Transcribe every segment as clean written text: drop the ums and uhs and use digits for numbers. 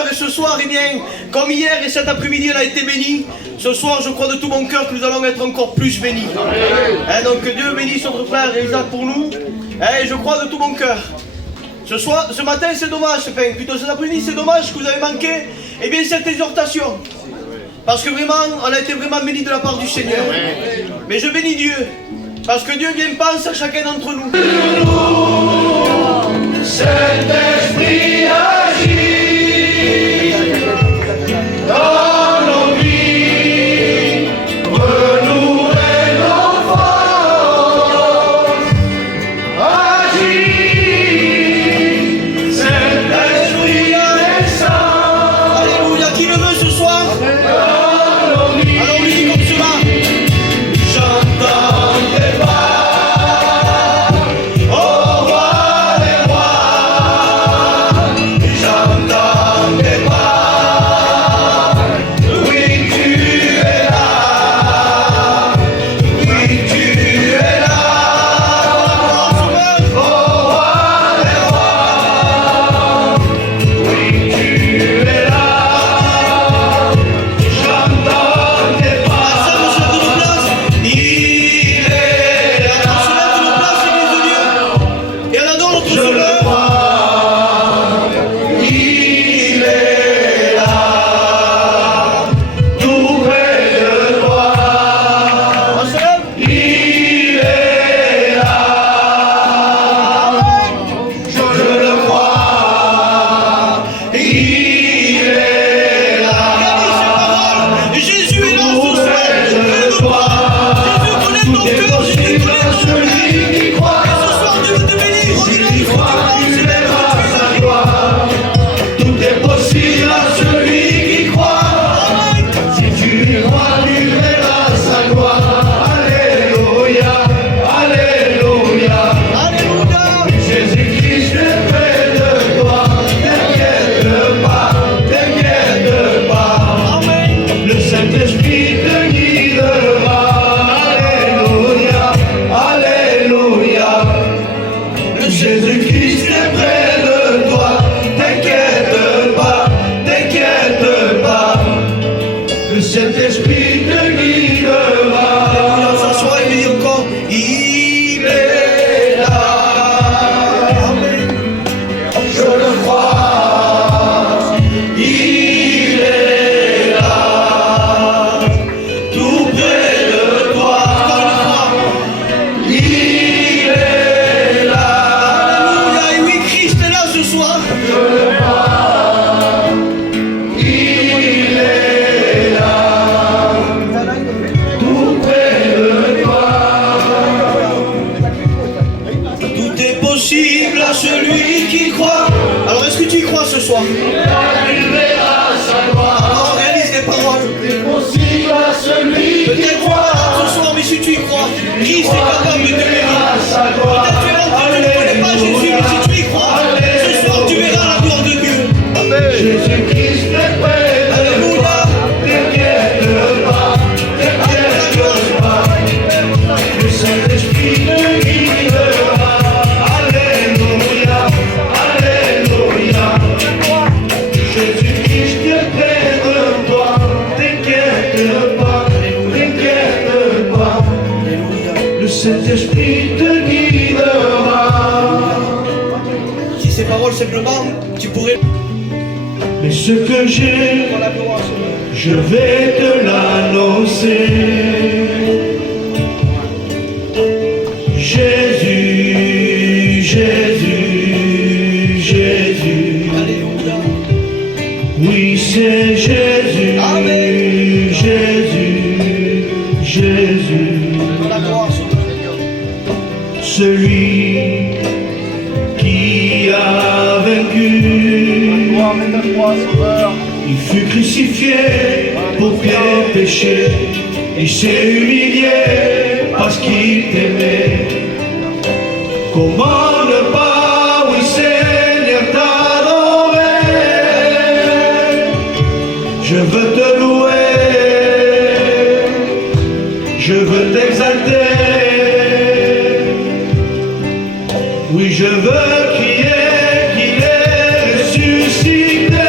Seigneur, et ce soir, eh bien, comme hier et cet après-midi, elle a été bénie, ce soir, je crois de tout mon cœur que nous allons être encore plus bénis. Donc que Dieu bénisse notre frère Isaac pour nous, et je crois de tout mon cœur. Ce matin, c'est dommage, enfin, plutôt cet après-midi, c'est dommage que vous avez manqué, eh bien, cette exhortation. Parce que vraiment, on a été vraiment bénis de la part du Seigneur. Mais je bénis Dieu, parce que Dieu bien pense à chacun d'entre nous. Saint-Esprit agit dans nos vies, renouvelle nos forces. Agit, Saint-Esprit descend. Alléluia, qui le veut ce soir? Dans nos vies. Alors lui dit comme cela. J'entends tes pas. Saint-Esprit te guidera. Si ces paroles simplement, tu pourrais. Mais ce que j'ai, je vais te l'annoncer. Jésus, Jésus, Jésus. Alléluia. Oui, c'est Jésus. Amen. Jésus, Jésus. Celui qui a vaincu, il fut crucifié pour tes péchés, il s'est humilié parce qu'il t'aimait. Comment ne pas, oui Seigneur, t'adorer? Je veux te louer, je veux t'exalter. Oui, je veux crier qu'il est ressuscité.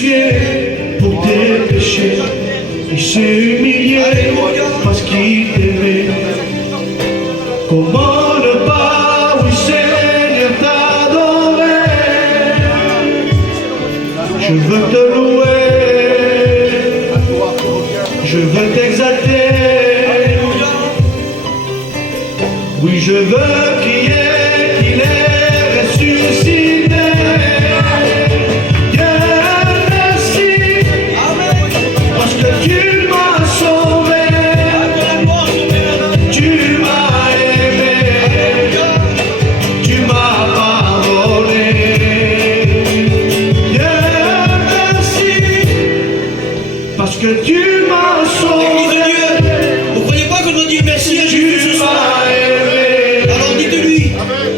crucifié pour tes péchés. Il s'est humilié parce qu'il t'aimait. Comment ne pas, oui Seigneur, t'adorer? Je veux te louer, je veux t'exalter. Oui, je veux crier qu'il est ressuscité. Dieu, merci, parce que tu m'as sauvé. Tu m'as aimé, tu m'as pardonné. Dieu, merci, parce que tu m'as sauvé. Église de Dieu, vous croyez pas qu'on doit dire merci à Jésus ce soir? Alors dites-lui,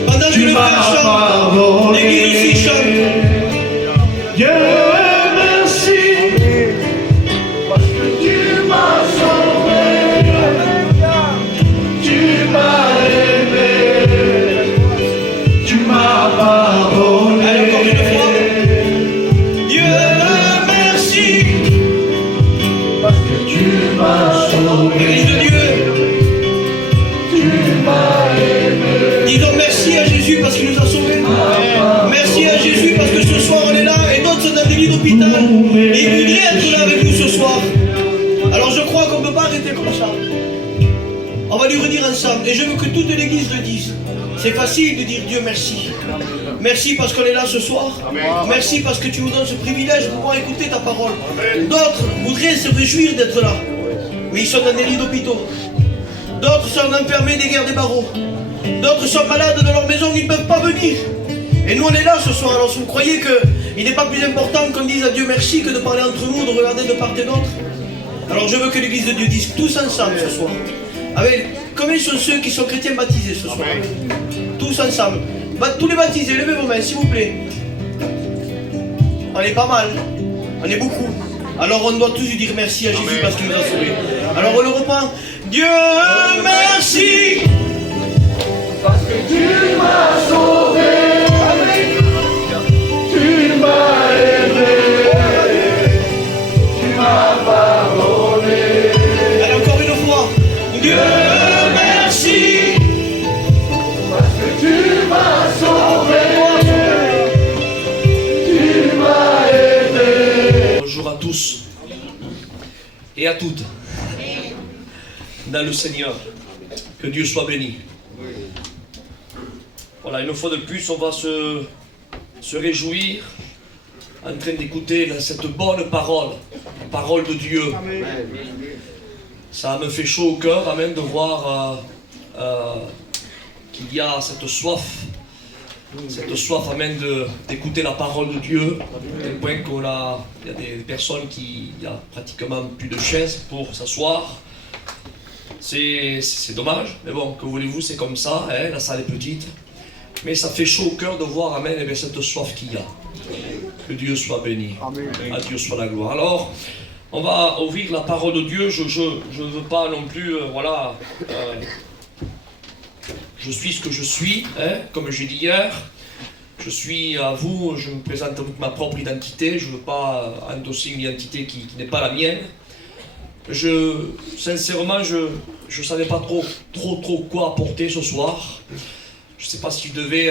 pendant que le frère chante, l'église aussi chante. Dieu, merci, parce que tu m'as sauvé, tu m'as aimé, tu m'as pardonné. Allez, encore une fois. Dieu merci, Parce que tu m'as sauvé, Église de Dieu. tu m'as aimé. Disons merci à Jésus parce qu'il nous a sauvés. Merci à Jésus parce que ce soir on est là et d'autres sont dans des lits d'hôpital. Et ils voudraient être là avec nous ce soir. Alors je crois qu'on ne peut pas arrêter comme ça. On va lui redire ensemble. Et je veux que toute l'église le dise. C'est facile de dire Dieu merci. Merci parce qu'on est là ce soir. Merci parce que tu nous donnes ce privilège de pouvoir écouter ta parole. D'autres voudraient se réjouir d'être là. Mais ils sont dans des lits d'hôpitaux. D'autres sont enfermés des guerres des barreaux. D'autres sont malades dans leur maison, ils ne peuvent pas venir. Et nous on est là ce soir. Alors si vous croyez qu'il n'est pas plus important qu'on dise à Dieu merci que de parler entre nous, de regarder de part et d'autre. Alors je veux que l'église de Dieu dise tous ensemble ce soir. Avec, combien sont ceux qui sont chrétiens baptisés ce soir? Tous ensemble. Tous les baptisés, levez vos mains s'il vous plaît. On est pas mal. On est beaucoup. Alors on doit tous lui dire merci à Jésus parce qu'il nous a sauvés. Alors on le reprend. Dieu merci. Parce que tu m'as sauvé, tu m'as aimé, tu m'as pardonné. Allez, encore une fois. Dieu merci. Parce que tu m'as sauvé, tu m'as aimé. Bonjour à tous et à toutes. Dans le Seigneur, que Dieu soit béni. Voilà, une fois de plus, on va se réjouir en train d'écouter cette bonne parole, la parole de Dieu. Ça me fait chaud au cœur, amen, de voir qu'il y a cette soif, amen, d'écouter la parole de Dieu, à tel point il y a des personnes il y a pratiquement plus de chaises pour s'asseoir. C'est dommage, mais bon, que voulez-vous, c'est comme ça, hein, la salle est petite. Mais ça fait chaud au cœur de voir, amen, et bien, cette soif qu'il y a. Que Dieu soit béni. Amen. À Dieu soit la gloire. Alors, on va ouvrir la parole de Dieu. Je ne veux pas non plus, je suis ce que je suis, hein, comme j'ai dit hier. Je suis à vous, je me présente avec ma propre identité. Je ne veux pas endosser une identité qui n'est pas la mienne. Sincèrement, je ne savais pas trop quoi apporter ce soir. Je ne sais pas si je devais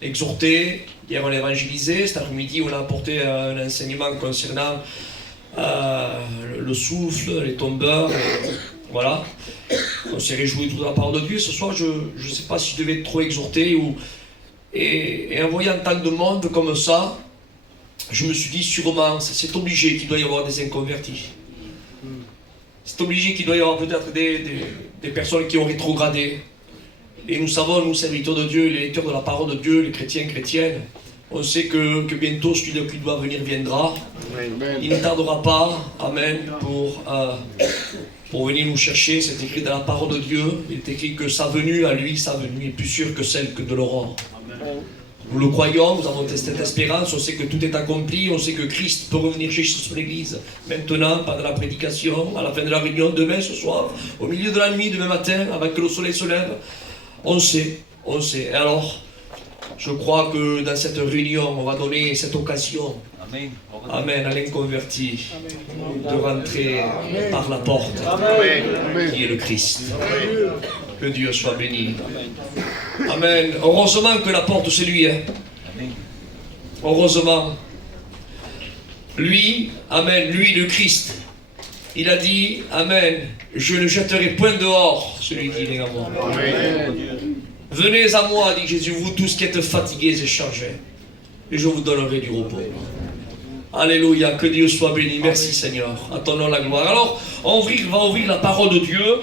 exhorter. Hier on a évangélisé, cet après-midi on a apporté un enseignement concernant le souffle, les tombeurs, voilà. On s'est réjoui de la parole de Dieu. Ce soir je ne sais pas si je devais trop exhorter et en voyant tant de monde comme ça, je me suis dit sûrement, c'est obligé qu'il doit y avoir des inconvertis. C'est obligé qu'il doit y avoir peut-être des personnes qui ont rétrogradé. Et nous savons, nous, serviteurs de Dieu, les lecteurs de la parole de Dieu, les chrétiens, chrétiennes, on sait que bientôt celui qui doit venir viendra. Amen. Il ne tardera pas, amen, pour venir nous chercher. C'est écrit dans la parole de Dieu. Il est écrit que sa venue à lui, sa venue est plus sûre que celle de l'aurore. Nous le croyons, nous avons cette espérance, on sait que tout est accompli, on sait que Christ peut revenir chercher son Église maintenant, pendant la prédication, à la fin de la réunion, demain, ce soir, au milieu de la nuit, demain matin, avant que le soleil se lève. On sait. Et alors, je crois que dans cette réunion, on va donner cette occasion Amen, à l'inconverti, de rentrer par la porte, qui est le Christ. Que Dieu soit béni. Amen. Heureusement que la porte, c'est lui. Hein. Heureusement. Lui, amen, lui le Christ. Il a dit, amen, je ne jetterai point dehors celui qui vient à moi. Venez à moi, dit Jésus, vous tous qui êtes fatigués et chargés, et je vous donnerai du repos. Alléluia, que Dieu soit béni. Merci Seigneur. À ton nom la gloire. Alors, on va ouvrir la parole de Dieu.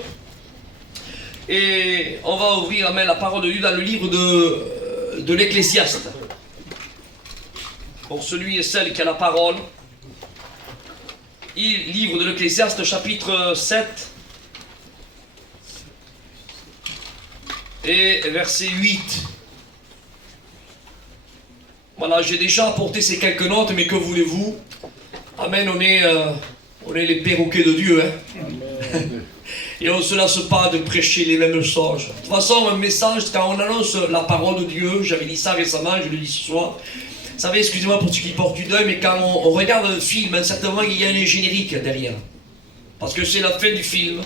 Et on va ouvrir, amen, la parole de Dieu dans le livre de l'Ecclésiaste. Pour celui et celle qui a la parole. Livre de l'Ecclésiaste, chapitre 7. Et verset 8. Voilà, j'ai déjà apporté ces quelques notes, mais que voulez-vous? Amen, on est les perroquets de Dieu. Hein? Et on ne se lasse pas de prêcher les mêmes messages. De toute façon, un message, quand on annonce la parole de Dieu, j'avais dit ça récemment, je le dis ce soir. Vous savez, excusez-moi pour ceux qui portent du deuil, mais quand on regarde un film, à un certain moment, il y a un générique derrière. Parce que c'est la fin du film.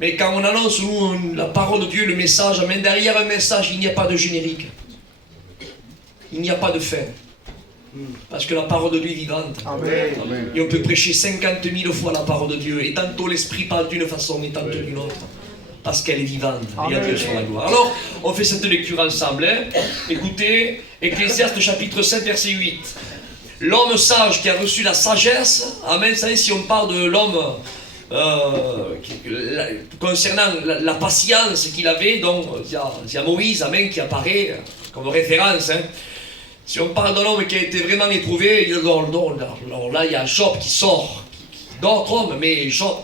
Mais quand on annonce, nous, la parole de Dieu, le message, amen, derrière un message, il n'y a pas de générique. Il n'y a pas de fin. Parce que la parole de Dieu est vivante. Amen. Et on peut prêcher 50 000 fois la parole de Dieu. Et tantôt l'esprit parle d'une façon et tantôt d'une autre. Parce qu'elle est vivante. Et à Dieu soit la gloire. Alors, on fait cette lecture ensemble. Hein. Écoutez, Ecclésiaste chapitre 7, verset 8. L'homme sage qui a reçu la sagesse. Amen. Vous savez, si on parle de l'homme concernant la patience qu'il avait, donc il y a Moïse, amen, qui apparaît comme référence. Hein. Si on parle d'un homme qui a été vraiment éprouvé, alors là il y a Job qui sort, d'autres hommes, mais Job,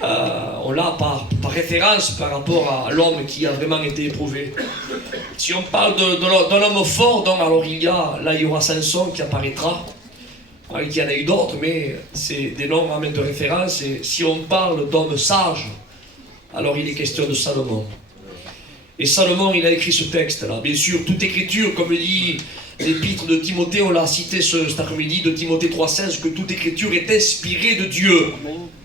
on l'a par référence par rapport à l'homme qui a vraiment été éprouvé. Si on parle d'un homme fort, donc alors il y aura Samson qui apparaîtra. Il y en a eu d'autres, mais c'est des noms amen, de référence. Et si on parle d'homme sage, alors il est question de Salomon. Et Salomon, il a écrit ce texte-là. Bien sûr, toute écriture, comme le dit l'épître de Timothée, on l'a cité cet après-midi de Timothée 3,16, que toute écriture est inspirée de Dieu.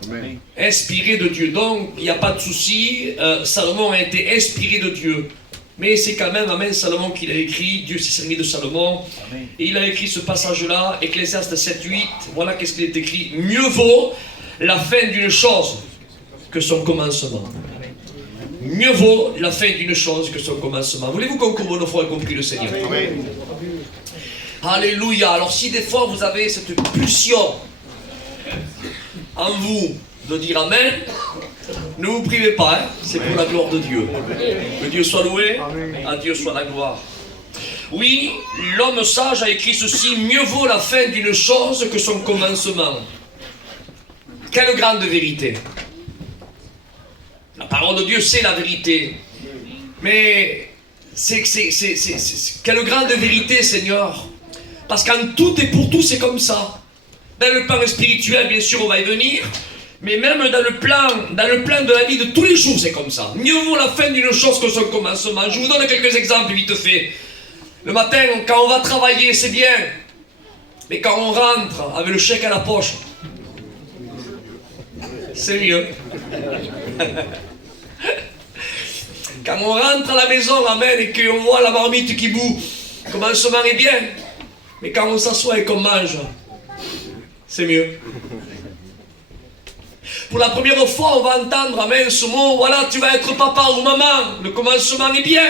Amen. Inspirée de Dieu. Donc, il n'y a pas de souci. Salomon a été inspiré de Dieu. Mais c'est quand même, amen, Salomon qui l'a écrit. Dieu s'est servi de Salomon. Amen. Et il a écrit ce passage-là, Ecclésiaste 7,8. Voilà qu'est-ce qu'il est écrit. Mieux vaut la fin d'une chose que son commencement. Mieux vaut la fin d'une chose que son commencement. Voulez-vous qu'on couvre nos foi et compris le Seigneur? Amen. Alléluia. Alors si des fois vous avez cette pulsion en vous de dire Amen, ne vous privez pas, hein? C'est pour la gloire de Dieu. Que Dieu soit loué, à Dieu soit la gloire. Oui, l'homme sage a écrit ceci, mieux vaut la fin d'une chose que son commencement. Quelle grande vérité. La parole de Dieu, c'est la vérité. Mais quelle grande vérité, Seigneur. Parce qu'en tout et pour tout, c'est comme ça. Dans le plan spirituel, bien sûr, on va y venir. Mais même dans le plan de la vie de tous les jours, c'est comme ça. Mieux vaut la fin d'une chose que son commencement. Je vous donne quelques exemples vite fait. Le matin, quand on va travailler, c'est bien. Mais quand on rentre avec le chèque à la poche, c'est mieux. Quand on rentre à la maison, amen, et qu'on voit la marmite qui bout, le commencement est bien. Mais quand on s'assoit et qu'on mange, c'est mieux. Pour la première fois, on va entendre, amen, ce mot, voilà, tu vas être papa ou maman, le commencement est bien.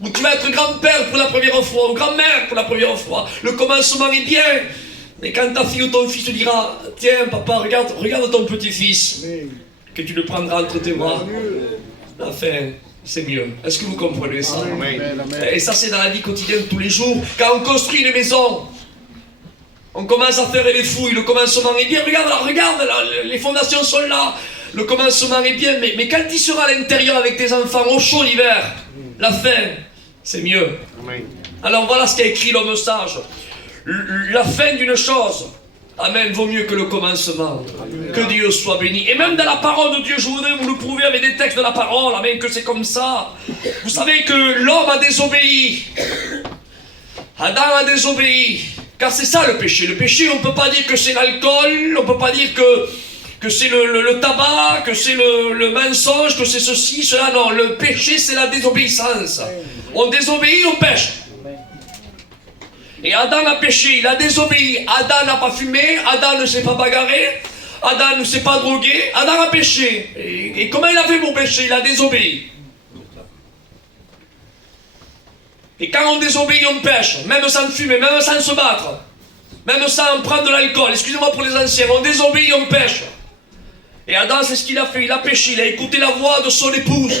Ou tu vas être grand-père pour la première fois, ou grand-mère pour la première fois, le commencement est bien. Mais quand ta fille ou ton fils te dira, tiens papa, regarde ton petit-fils, que tu le prendras entre tes bras, la fin, c'est mieux. Est-ce que vous comprenez ça? Amen. Et ça, c'est dans la vie quotidienne tous les jours. Quand on construit une maison, on commence à faire les fouilles, le commencement est bien. Regarde, les fondations sont là, le commencement est bien. Mais quand tu seras à l'intérieur avec tes enfants au chaud l'hiver, la fin, c'est mieux. Amen. Alors voilà ce qu'a écrit l'homme sage. La fin d'une chose, amen, vaut mieux que le commencement. Amen. Que Dieu soit béni. Et même dans la parole de Dieu, je voudrais vous le prouver avec des textes de la parole, amen, que c'est comme ça. Vous savez que l'homme a désobéi. Adam a désobéi. Car c'est ça le péché. Le péché, on ne peut pas dire que c'est l'alcool, on ne peut pas dire que c'est le tabac, que c'est le mensonge, que c'est ceci, cela. Non, le péché, c'est la désobéissance. On désobéit, on pêche. Et Adam a péché, il a désobéi. Adam n'a pas fumé, Adam ne s'est pas bagarré, Adam ne s'est pas drogué, Adam a péché. Et comment il a fait pour pécher? Il a désobéi. Et quand on désobéit, on pêche, même sans fumer, même sans se battre, même sans prendre de l'alcool. Excusez-moi pour les anciens, on désobéit, on pêche. Et Adam, c'est ce qu'il a fait, il a péché, il a écouté la voix de son épouse.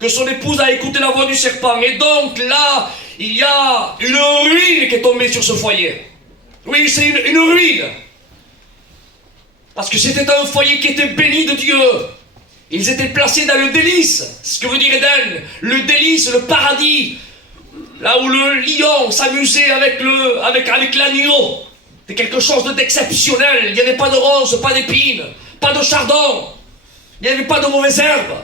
Que son épouse a écouté la voix du serpent. Et donc là, il y a une ruine qui est tombée sur ce foyer. Oui, c'est une ruine. Parce que c'était un foyer qui était béni de Dieu. Ils étaient placés dans le délice, ce que veut dire Éden. Le délice, le paradis. Là où le lion s'amusait avec l'agneau. C'était quelque chose d'exceptionnel. Il n'y avait pas de roses, pas d'épines, pas de chardon. Il n'y avait pas de mauvaises herbes.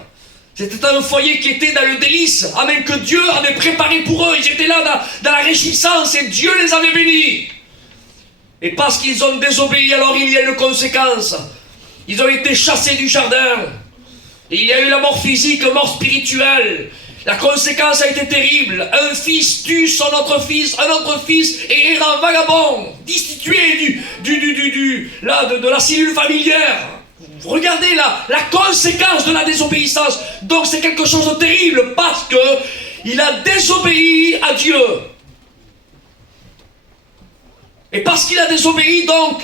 C'était un foyer qui était dans le délice. Amen, que Dieu avait préparé pour eux. Ils étaient là dans la réjouissance et Dieu les avait bénis. Et parce qu'ils ont désobéi, alors il y a une conséquence. Ils ont été chassés du jardin. Et il y a eu la mort physique, la mort spirituelle. La conséquence a été terrible. Un fils tue son autre fils, un autre fils est errant, vagabond, destitué de la cellule familière. Regardez la conséquence de la désobéissance. Donc c'est quelque chose de terrible parce que il a désobéi à Dieu. Et parce qu'il a désobéi, donc,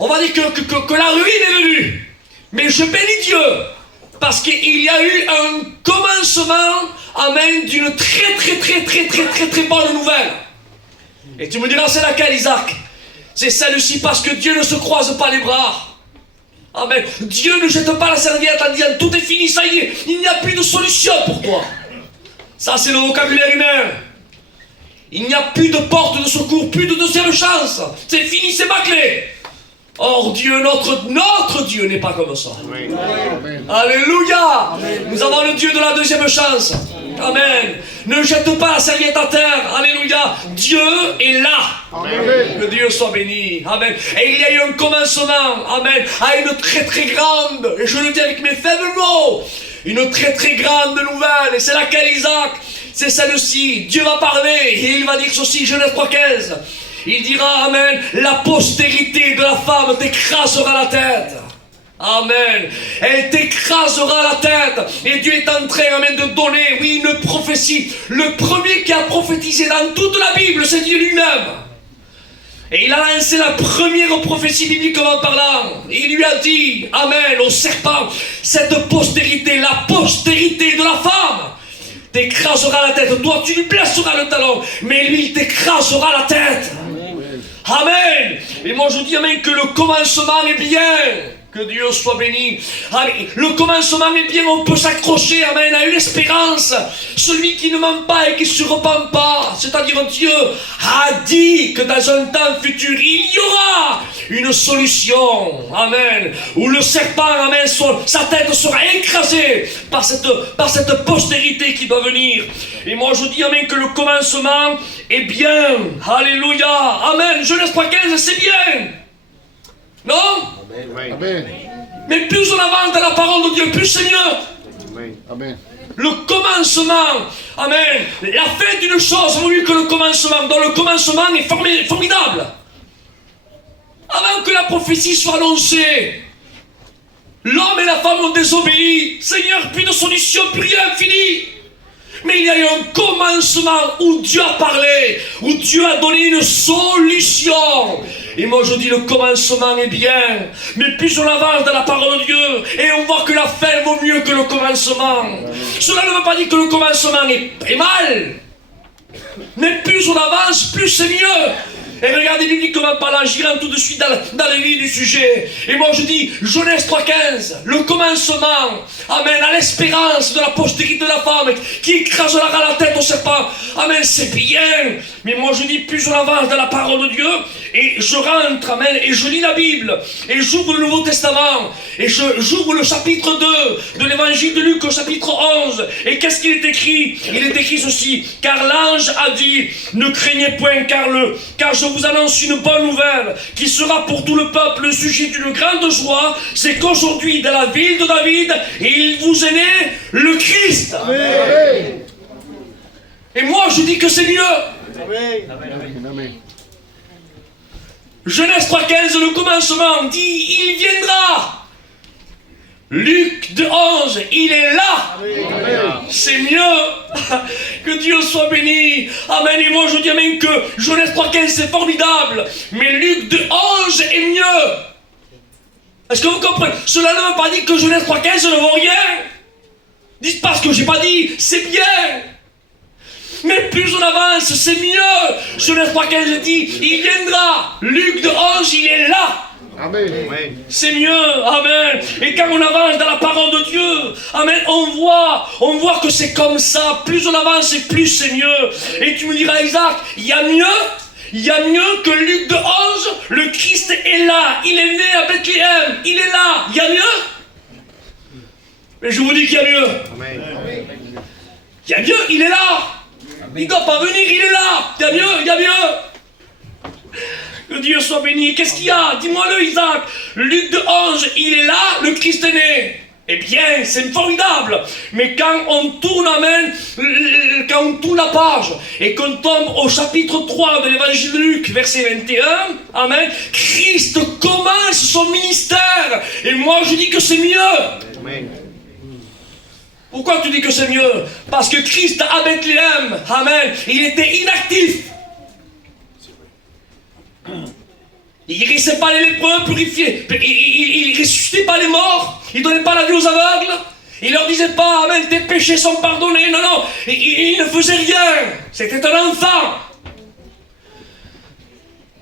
on va dire que la ruine est venue. Mais je bénis Dieu. Parce qu'il y a eu un commencement, amen, d'une très bonne nouvelle. Et tu me diras, c'est laquelle, Isaac? C'est celle-ci, parce que Dieu ne se croise pas les bras. Amen. Dieu ne jette pas la serviette en disant, tout est fini, ça y est, il n'y a plus de solution pour toi. Ça, c'est le vocabulaire humain. Il n'y a plus de porte de secours, plus de deuxième chance. C'est fini, c'est bâclé. Or, Dieu, notre Dieu n'est pas comme ça. Amen. Alléluia. Amen. Nous avons le Dieu de la deuxième chance. Amen. Ne jette pas la serviette à terre. Alléluia. Dieu est là. Amen. Que Dieu soit béni. Amen. Et il y a eu un commencement. Amen. À une très grande, et je le dis avec mes faibles mots, une très grande nouvelle. Et c'est laquelle, Isaac? C'est celle-ci. Dieu va parler et il va dire ceci, Genèse 3,15. Il dira, amen, la postérité de la femme t'écrasera la tête. Amen. Elle t'écrasera la tête. Et Dieu est en train, amen, de donner, oui, une prophétie. Le premier qui a prophétisé dans toute la Bible, c'est Dieu lui-même. Et il a lancé la première prophétie bibliquement parlant. Il lui a dit, amen, au serpent, cette postérité, la postérité de la femme, t'écrasera la tête. Toi, tu lui blesseras le talon, mais lui, il t'écrasera la tête. Amen. Et moi, je dis, amen, que le commencement est bien. Que Dieu soit béni. Amen. Le commencement est bien, on peut s'accrocher, amen, à une espérance. Celui qui ne ment pas et qui ne se repent pas, c'est-à-dire Dieu a dit que dans un temps futur, il y aura une solution. Amen. Où le serpent, amen, sa tête sera écrasée par cette postérité qui doit venir. Et moi, je dis, amen, que le commencement est bien. Alléluia. Amen. Genèse 3,15, c'est bien. Non? Amen. Amen. Mais plus on avance dans la parole de Dieu, plus c'est mieux. Amen. Amen. Le commencement, amen. La fin d'une chose vaut mieux que le commencement. Donc le commencement est formidable. Avant que la prophétie soit annoncée, l'homme et la femme ont désobéi. Seigneur, plus de solution, plus rien, fini. Mais il y a eu un commencement où Dieu a parlé, où Dieu a donné une solution. Et moi je dis le commencement est bien, mais plus on avance dans la parole de Dieu, et on voit que la fin vaut mieux que le commencement. Cela ne veut pas dire que le commencement est mal, mais plus on avance, plus c'est mieux. Et regardez bibliquement parlant, j'irai tout de suite dans le vif du sujet. Et moi je dis, Genèse 3,15, le commencement, amen, à l'espérance de la postérité de la femme qui écrasera la tête au serpent. Amen, c'est bien. Mais moi je dis, plus on avance dans la parole de Dieu, et je rentre, amen, et je lis la Bible, et j'ouvre le Nouveau Testament, et j'ouvre le chapitre 2 de l'évangile de Luc au chapitre 11. Et qu'est-ce qu'il est écrit? Il est écrit ceci, car l'ange a dit, ne craignez point, car je vous annonce une bonne nouvelle, qui sera pour tout le peuple le sujet d'une grande joie, c'est qu'aujourd'hui, dans la ville de David, il vous est né le Christ. Amen. Et moi, je dis que c'est mieux. Amen. Genèse 3,15, le commencement dit, il viendra. Luc 2,11, il est là. Amen. C'est mieux. Que Dieu soit béni. Amen. Et moi je dis amen que Genèse 3,15 c'est formidable. Mais Luc 2,11 est mieux. Est-ce que vous comprenez? Cela ne veut pas dire que Genèse 3,15 ne vaut rien. Dites pas ce que j'ai pas dit. C'est bien. Mais plus on avance, c'est mieux. Genèse 3,15 dit, il viendra. Luc 2,11, il est là. Amen. C'est mieux, amen. Et quand on avance dans la parole de Dieu, amen, on voit que c'est comme ça. Plus on avance et plus c'est mieux. Et tu me diras, Isaac, il y a mieux que Luc 2,11. Le Christ est là, il est né à Bethléem, il est là. Il y a mieux. Mais je vous dis qu'il y a mieux. Il y a mieux, il est là. Il ne doit pas venir, il est là. Il y a mieux. Que Dieu soit béni. Qu'est-ce qu'il y a? Dis-moi-le, Isaac. Luc 2,11, il est là, le Christ est né. Eh bien, c'est formidable. Mais quand on tourne, amen, quand on tourne la page et qu'on tombe au chapitre 3 de l'évangile de Luc, verset 21, amen, Christ commence son ministère. Et moi, je dis que c'est mieux. Amen. Pourquoi tu dis que c'est mieux? Parce que Christ à Bethléem, amen, il était inactif. Il ne guérissait pas les lépreux, purifiés. Il ne ressuscitait pas les morts. Il ne donnait pas la vie aux aveugles. Il ne leur disait pas, amen, tes péchés sont pardonnés. Non, non, il ne faisait rien. C'était un enfant.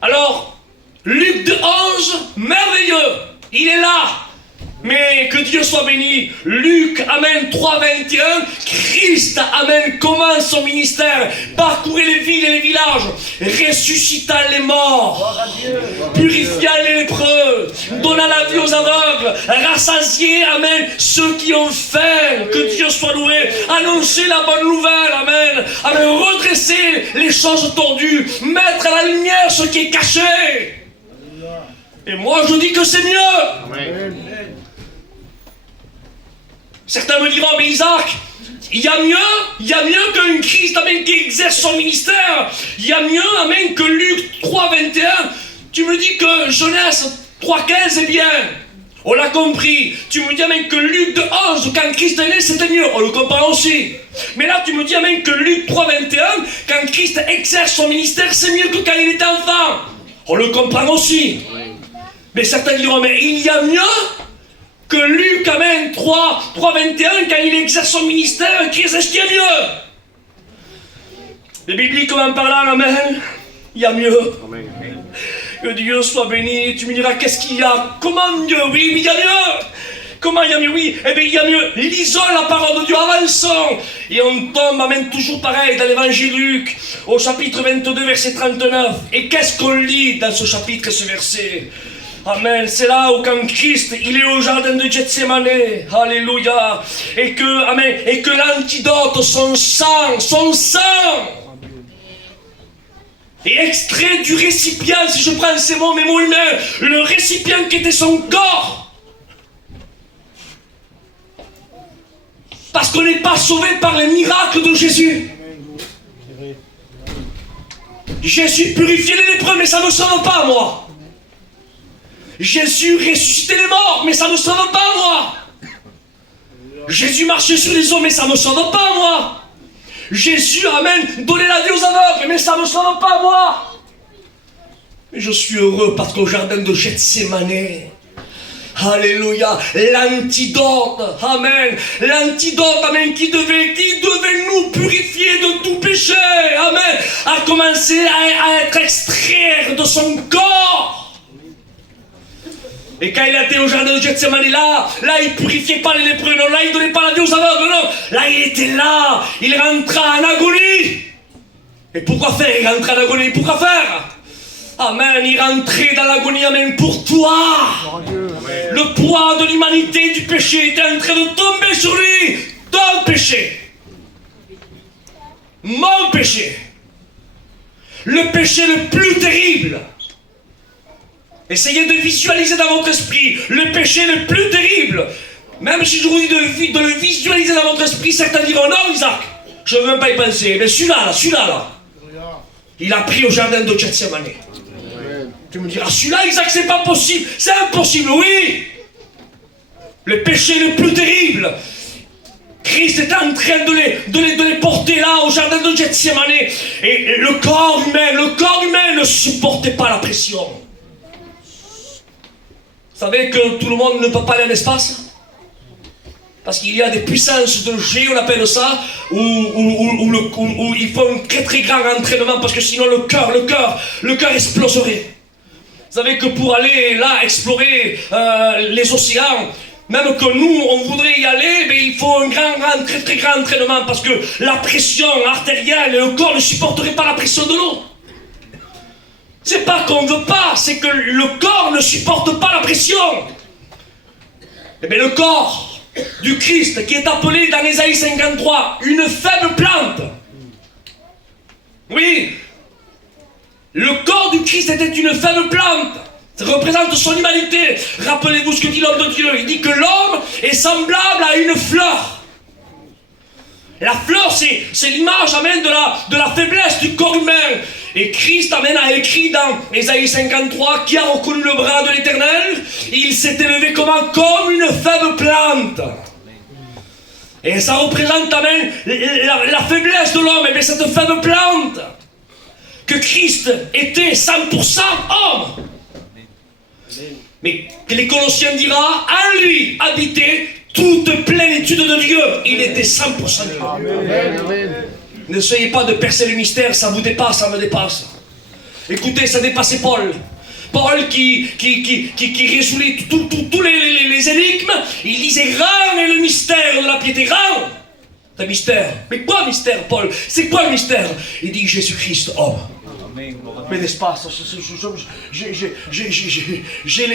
Alors, Luc 2,11, merveilleux. Il est là. Mais que Dieu soit béni. Luc, amen, 3,21, Christ, amen, commence son ministère, parcourait les villes et les villages, ressuscita les morts, purifia les lépreux, donna la vie aux aveugles, rassasier, amen, ceux qui ont faim, que Dieu soit loué, annoncer la bonne nouvelle, amen, amen, redresser les choses tordues, mettre à la lumière ce qui est caché. Et moi je dis que c'est mieux. Amen. Certains me diront, mais Isaac, il y a mieux qu'un Christ, amen, qui exerce son ministère. Il y a mieux, amen, que Luc 3,21. Tu me dis que Genèse 3,15 est bien. On l'a compris. Tu me dis, amen, que Luc 2,11, quand Christ est né, c'était mieux. On le comprend aussi. Mais là, tu me dis, amen, que Luc 3,21, quand Christ exerce son ministère, c'est mieux que quand il était enfant. On le comprend aussi. Mais certains diront, mais il y a mieux que Luc, amen, 3,21, quand il exerce son ministère, qu'est-ce qu'il y a mieux? Les bibliquement parlant, amen, il y a mieux. Amen. Que Dieu soit béni. Tu me diras, qu'est-ce qu'il y a? Comment mieux? Oui, mais il y a mieux. Comment il y a mieux? Oui, eh bien il y a mieux. Lisons la parole de Dieu, avançons. Et on tombe, amen, toujours pareil, dans l'évangile de Luc, au chapitre 22, verset 39. Et qu'est-ce qu'on lit dans ce chapitre et ce verset? Amen, c'est là où quand Christ, il est au jardin de Gethsémane, alléluia, et que l'antidote, son sang, est extrait du récipient, si je prends ces mots, mes mots humains, le récipient qui était son corps. Parce qu'on n'est pas sauvé par les miracles de Jésus. Jésus purifiait les lépreux, mais ça ne me sauve pas, moi. Jésus ressuscitait les morts, mais ça ne me sauve pas, moi. Jésus marchait sur les eaux, mais ça ne me sauve pas, moi. Jésus, amen, donnait la vie aux aveugles, mais ça ne me sauve pas, moi. Mais je suis heureux parce qu'au jardin de Gethsémane, alléluia, l'antidote, amen, qui devait nous purifier de tout péché, amen, a commencé à être extrait extraire de son corps. Et quand il était au jardin de Gethsemane, là, il purifiait pas les lépreux, non, là, il donnait pas la vie aux aveugles, non, là, il était là, il rentra en agonie. Et pourquoi faire? Il rentrait en agonie, pourquoi faire? Amen, il rentrait dans l'agonie, amen, pour toi. Le poids de l'humanité, du péché, était en train de tomber sur lui. Ton péché. Mon péché. Le péché le plus terrible. Essayez de visualiser dans votre esprit le péché le plus terrible. Même si je vous dis de le visualiser dans votre esprit, certains diront non, Isaac, je ne veux même pas y penser. Mais celui-là, il a pris au jardin de Gethsemane. Tu me diras, celui-là, Isaac, c'est pas possible. C'est impossible, oui. Le péché le plus terrible. Christ est en train de les porter là, au jardin de Gethsemane. Et le corps humain ne supportait pas la pression. Vous savez que tout le monde ne peut pas aller à l'espace? Parce qu'il y a des puissances de G, on appelle ça, où il faut un très très grand entraînement, parce que sinon le cœur exploserait. Vous savez que pour aller là explorer les océans, même que nous on voudrait y aller, mais il faut un très très grand entraînement, parce que la pression artérielle, le corps ne supporterait pas la pression de l'eau. C'est pas qu'on ne veut pas, c'est que le corps ne supporte pas la pression. Eh bien le corps du Christ, qui est appelé dans Ésaïe 53 une faible plante. Oui, le corps du Christ était une faible plante. Ça représente son humanité. Rappelez-vous ce que dit l'homme de Dieu. Il dit que l'homme est semblable à une fleur. La fleur, c'est l'image, amen, de la faiblesse du corps humain. Et Christ, amen, a écrit dans Ésaïe 53, qui a reconnu le bras de l'Éternel, il s'est élevé comme une faible plante. Et ça représente, amen, la faiblesse de l'homme. Et bien cette faible plante, que Christ était 100% homme. Mais que les Colossiens dira, en lui habitait toute plénitude de Dieu. Il était 100% Dieu. Amen. N'essayez pas de percer le mystère, ça vous dépasse, ça me dépasse. Écoutez, ça dépassait Paul. Paul qui résoulait tous les énigmes, il disait grand est le mystère de la piété, grand. C'est un mystère. Mais quoi mystère, Paul? C'est quoi le mystère? Il dit Jésus-Christ, homme. Mais n'est-ce pas, j'ai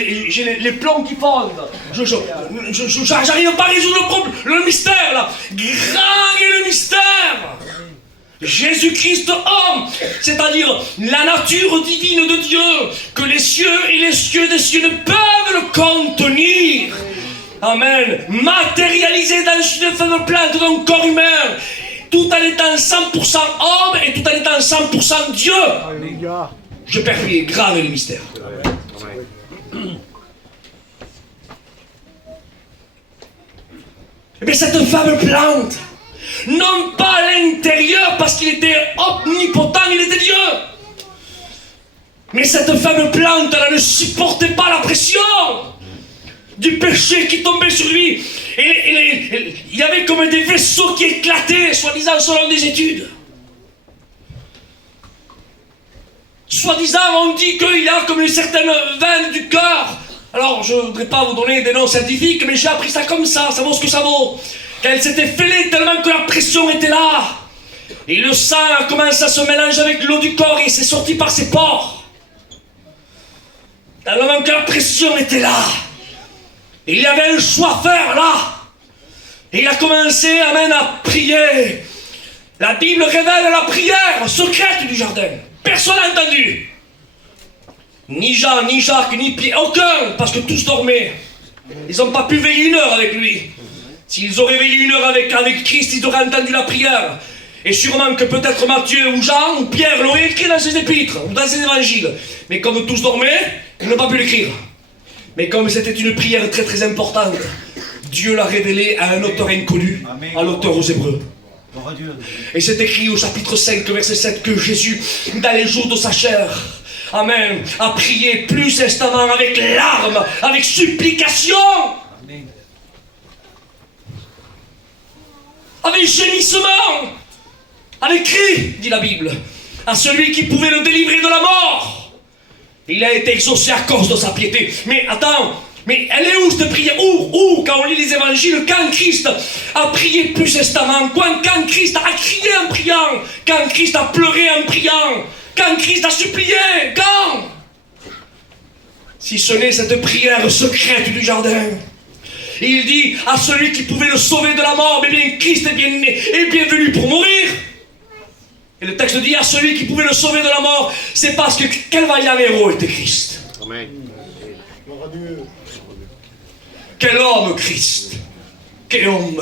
les plombs qui fondent. J'arrive pas à résoudre le problème, le mystère là. Grand est le mystère. Jésus-Christ homme, c'est-à-dire la nature divine de Dieu, que les cieux et les cieux des cieux ne peuvent le contenir. Amen. Matérialisé dans une faible plante d'un corps humain, tout en étant 100% homme et tout en étant 100% Dieu. Alléluia. Je permets, grave le mystère. Et bien cette faible plante, non pas à l'intérieur parce qu'il était omnipotent, il était Dieu. Mais cette faible plante, elle ne supportait pas la pression du péché qui tombait sur lui. Et il y avait comme des vaisseaux qui éclataient, soi-disant selon des études. Soi-disant, on dit qu'il y a comme une certaine veine du cœur. Alors, je ne voudrais pas vous donner des noms scientifiques, mais j'ai appris ça comme ça vaut ce que ça vaut. Qu'elle s'était fêlée tellement que la pression était là. Et le sang a commencé à se mélanger avec l'eau du corps et s'est sorti par ses pores. Tellement que la pression était là. Et il y avait un choix à faire là. Et il a commencé, amen, à prier. La Bible révèle la prière secrète du jardin. Personne n'a entendu. Ni Jean, ni Jacques, ni Pierre, aucun, parce que tous dormaient. Ils n'ont pas pu veiller 1 heure avec lui. S'ils auraient veillé 1 heure avec Christ, ils auraient entendu la prière. Et sûrement que peut-être Matthieu ou Jean ou Pierre l'auraient écrit dans ses épîtres ou dans ses évangiles. Mais comme tous dormaient, ils n'ont pas pu l'écrire. Mais comme c'était une prière très très importante, Dieu l'a révélé à un auteur inconnu, à l'auteur aux Hébreux. Et c'est écrit au chapitre 5, verset 7, que Jésus, dans les jours de sa chair, amen, a prié plus instamment avec larmes, avec supplication, amen, avec gémissement, avec cri, dit la Bible, à celui qui pouvait le délivrer de la mort. Il a été exaucé à cause de sa piété. Mais attends, mais elle est où cette prière? Où, quand on lit les évangiles, quand Christ a prié plus instamment, quand Christ a crié en priant, quand Christ a pleuré en priant, quand Christ a supplié, quand? Si ce n'est cette prière secrète du jardin. Et il dit à celui qui pouvait le sauver de la mort, mais bien Christ est bien venu pour mourir. Et le texte dit à celui qui pouvait le sauver de la mort, c'est parce que quel vaillant héros était Christ. Amen. Quel homme Christ. Quel homme.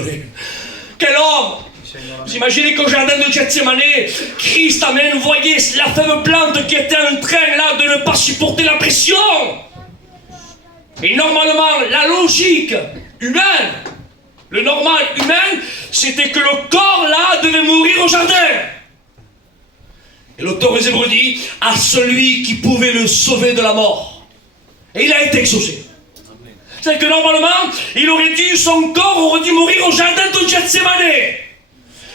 Quel homme. Vous imaginez qu'au jardin de Gethsemane, Christ voyait la faible plante qui était en train là de ne pas supporter la pression. Et normalement, la logique humaine, le normal humain, c'était que le corps là devait mourir au jardin. Et l'auteur des Hébreux dit à celui qui pouvait le sauver de la mort. Et il a été exaucé. C'est que normalement, son corps aurait dû mourir au jardin de Gethsemane.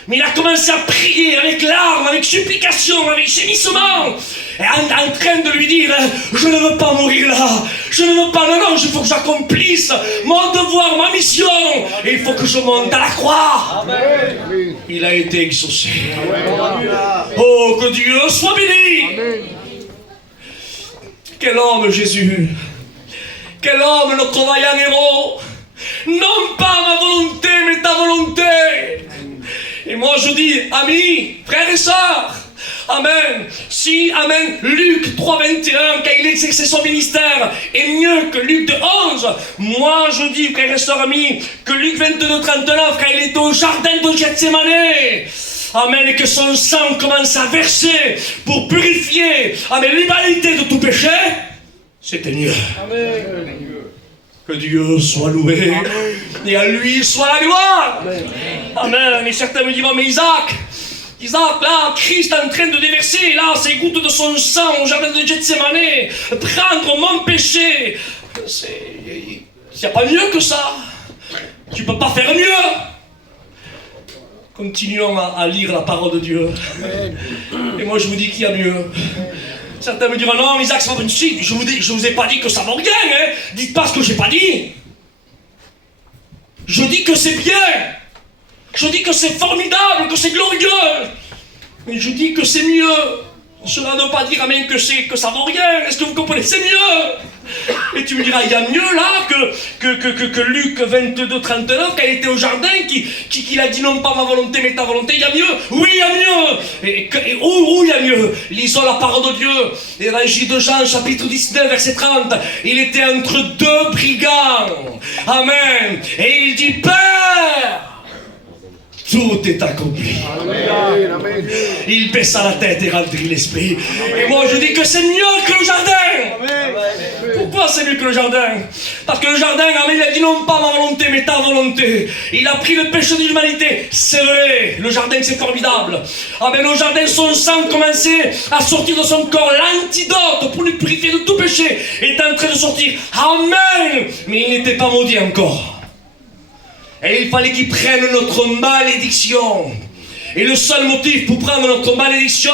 Mais il a commencé à prier avec larmes, avec supplication, avec gémissement, et en train de lui dire, je ne veux pas mourir là, je ne veux pas, non, il faut que j'accomplisse mon devoir, ma mission, et il faut que je monte à la croix. Amen. Il a été exaucé. Amen. Oh, que Dieu soit béni. Amen. Quel homme Jésus, quel homme notre vaillant héros, non pas ma volonté, mais ta volonté. Et moi je dis, amis, frères et sœurs, amen. Si, amen, Luc 3,21, quand il exerçait son ministère, est mieux que Luc 2,11, moi je dis, frères et sœurs, amis, que Luc 22,39, quand il était au jardin de Gethsemane, amen, et que son sang commence à verser pour purifier, amen, l'humanité de tout péché, c'était mieux. Amen. Que Dieu soit loué. Amen. Et à lui soit la gloire. Amen. Amen. Et certains me diront, mais Isaac, là, Christ est en train de déverser, là, ces gouttes de son sang au jardin de Gethsemane, prendre mon péché. Il n'y a pas mieux que ça. Tu ne peux pas faire mieux. Continuons à lire la parole de Dieu. Amen. Et moi, je vous dis qu'il y a mieux. Certains me diront, non, Isaac, ça va pas. Si, je vous ai pas dit que ça vaut rien, hein. Dites pas ce que j'ai pas dit. Je dis que c'est bien. Je dis que c'est formidable, que c'est glorieux. Mais je dis que c'est mieux. Cela ne veut pas dire, amen, que ça vaut rien. Est-ce que vous comprenez? C'est mieux. Et tu me diras, il y a mieux là que Luc 22, 39, quand il était au jardin, qu'il a dit non pas ma volonté, mais ta volonté. Il y a mieux. Oui, il y a mieux. Et où il y a mieux? Lisons la parole de Dieu. L'évangile de Jean, chapitre 19, verset 30. Il était entre deux brigands. Amen. Et il dit, Père, tout est accompli. Amen. Amen. Il baissa la tête et remplit l'esprit. Amen. Et moi je dis que c'est mieux que le jardin. Amen. Pourquoi c'est mieux que le jardin? Parce que le jardin, amen, il a dit non pas ma volonté mais ta volonté. Il a pris le péché de l'humanité. C'est vrai, le jardin c'est formidable. Amen, au jardin son sang commençait à sortir de son corps. L'antidote pour lui purifier de tout péché est en train de sortir. Amen. Mais il n'était pas maudit encore. Et il fallait qu'il prenne notre malédiction. Et le seul motif pour prendre notre malédiction,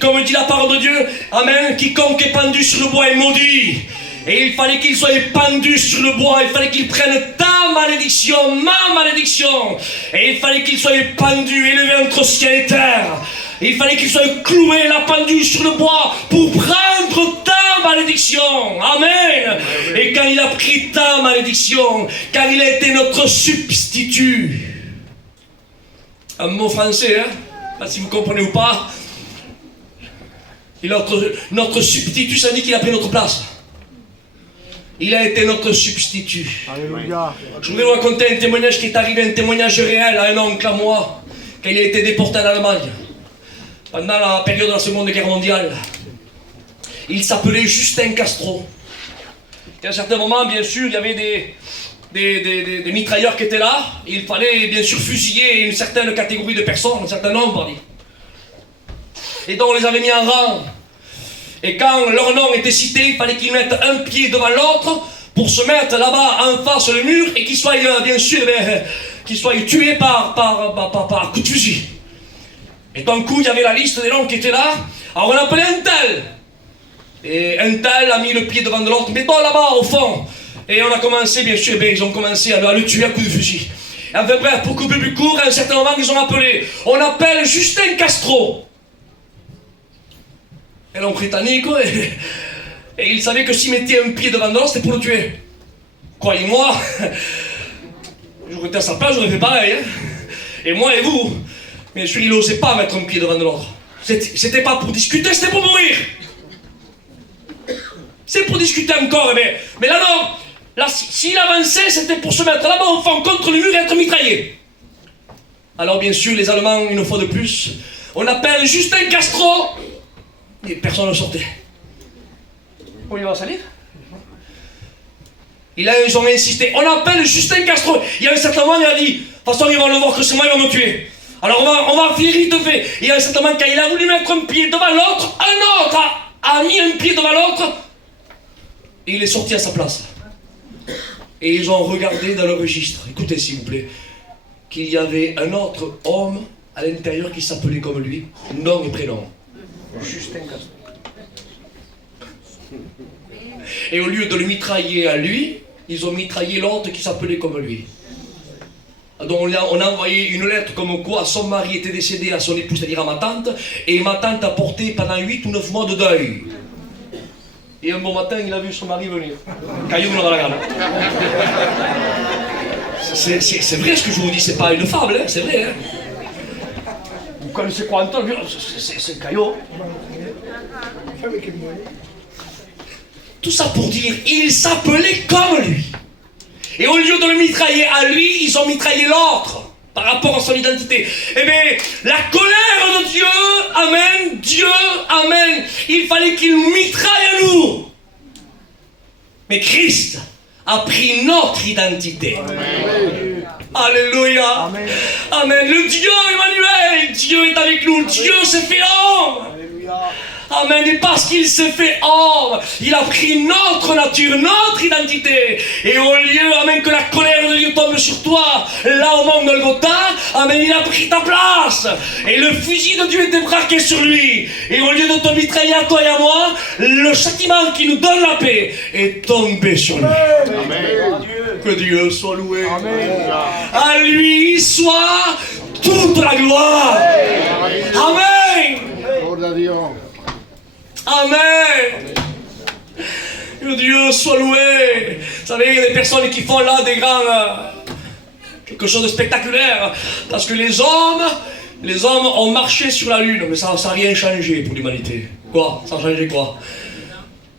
comme dit la parole de Dieu, amen, quiconque est pendu sur le bois est maudit. Et il fallait qu'il soit pendu sur le bois, il fallait qu'il prenne ta malédiction, ma malédiction. Et il fallait qu'il soit pendu, élevé entre ciel et terre. Et il fallait qu'il soit cloué, la pendu sur le bois pour prendre ta malédiction. Amen. Et quand il a pris ta malédiction, quand il a été notre substitut, un mot français, hein, pas si vous comprenez ou pas, notre substitut, ça dit qu'il a pris notre place. Il a été notre substitut. Alléluia. Je voudrais vous raconter un témoignage qui est arrivé, un témoignage réel à un oncle à moi, quand il a été déporté en Allemagne, pendant la période de la Seconde Guerre mondiale. Il s'appelait Justin Castro. Et à un certain moment, bien sûr, il y avait des mitrailleurs qui étaient là. Il fallait bien sûr fusiller une certaine catégorie de personnes, un certain nombre. Et donc on les avait mis en rang. Et quand leur nom était cité, il fallait qu'ils mettent un pied devant l'autre pour se mettre là-bas en face le mur et qu'ils soient bien sûr qu'ils soient tués par coup de fusil. Et d'un coup, il y avait la liste des noms qui étaient là. Alors on appelait un tel. Et un tel a mis le pied devant de l'autre, mais toi là-bas, au fond. Et on a commencé, bien sûr, ils ont commencé à le tuer à coups de fusil. Enfin bref, pour couper plus court, à un certain moment, ils ont appelé. On appelle Justin Castro. Et l'homme britannique, et il savait que s'il mettait un pied devant de l'autre, c'était pour le tuer. Croyez-moi, j'aurais été à sa place, j'aurais fait pareil. Hein. Et moi et vous, bien sûr, il n'osait pas mettre un pied devant de l'autre. C'était pas pour discuter, c'était pour mourir. C'est pour discuter encore, mais là non. Là, s'il avançait, c'était pour se mettre là-bas au fond contre le mur et être mitraillé. Alors bien sûr, les Allemands, une fois de plus, on appelle Justin Castro. Et personne ne sortait. On y va salir. Ils ont insisté. On appelle Justin Castro. Il y a un certain moment, il a dit, de toute façon, ils vont le voir que c'est moi, ils vont me tuer. Alors on va finir vite fait. Il y a un certain moment, quand il a voulu mettre un pied devant l'autre, un autre a mis un pied devant l'autre. Et il est sorti à sa place. Et ils ont regardé dans le registre, écoutez s'il vous plaît, qu'il y avait un autre homme à l'intérieur qui s'appelait comme lui, nom et prénom. Justin Castro. Et au lieu de le mitrailler à lui, ils ont mitraillé l'autre qui s'appelait comme lui. Donc on a envoyé une lettre comme quoi son mari était décédé à son épouse, c'est-à-dire à ma tante, et ma tante a porté pendant 8 ou 9 mois de deuil. Et un bon matin, il a vu son mari venir. Caillou dans la gare. C'est vrai ce que je vous dis, c'est pas une fable, hein, c'est vrai. Hein. Vous connaissez quoi, Antoine? C'est Caillou. Tout ça pour dire, il s'appelait comme lui. Et au lieu de le mitrailler à lui, ils ont mitraillé l'autre par rapport à son identité. Eh bien, la colère de Dieu, amen, Dieu, amen, il fallait qu'il nous mitraille à nous. Mais Christ a pris notre identité. Amen. Alléluia. Amen. Amen. Le Dieu Emmanuel, Dieu est avec nous, Dieu s'est fait homme. Alléluia. Amen. Et parce qu'il s'est fait homme, il a pris notre nature, notre identité. Et au lieu, amen, que la colère de Dieu tombe sur toi, là au mont Golgotha, amen, il a pris ta place. Et le fusil de Dieu était braqué sur lui. Et au lieu de te mitrailler à toi et à moi, le châtiment qui nous donne la paix est tombé sur lui. Amen. Que Dieu soit loué. Amen. À lui soit toute la gloire. Amen. Amen. Que Dieu soit loué. Vous savez, il y a des personnes qui font là des grands... quelque chose de spectaculaire. Parce que les hommes ont marché sur la lune. Mais ça n'a rien changé pour l'humanité. Quoi? Ça a changé quoi?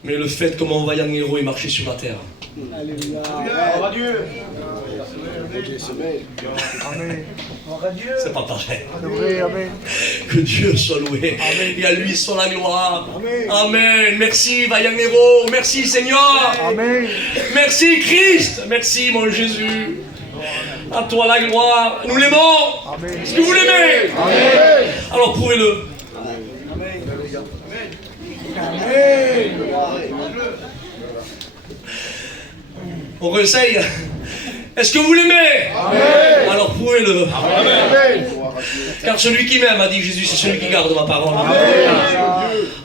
Mais le fait que mon vaillant héros ait marché sur la terre. Alléluia. Dieu. Amen. C'est pas pareil. Amen. Que Dieu soit loué. Amen. Et à lui soit la gloire. Amen. Amen. Merci, vaillant héros. Merci, Seigneur. Amen. Merci, Christ. Merci, mon Jésus. À toi la gloire. Nous l'aimons. Est-ce que vous l'aimez? Amen. Alors prouvez-le. Amen. Amen. On réessaye. Est-ce que vous l'aimez? Amen. Alors prouvez-le. Amen. Car celui qui m'aime, a dit Jésus, c'est celui qui garde ma parole. Amen.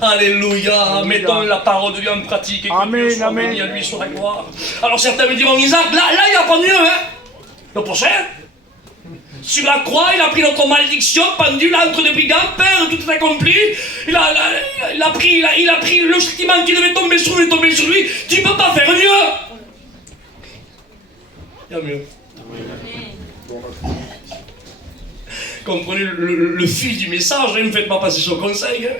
Alléluia. Mettons la parole de Dieu en pratique et que Dieu soit béni, à lui soit la gloire. Alors certains me diront, Isaac, là il n'y a pas mieux, hein? Le prochain. Sur la croix, il a pris notre malédiction, pendu l'antre de brigand, Père, tout est accompli. Il a pris le châtiment qui devait tomber sur lui, Tu ne peux pas faire mieux. Il y a mieux. Comprenez le fil du message, ne me faites pas passer ce conseil. Hein.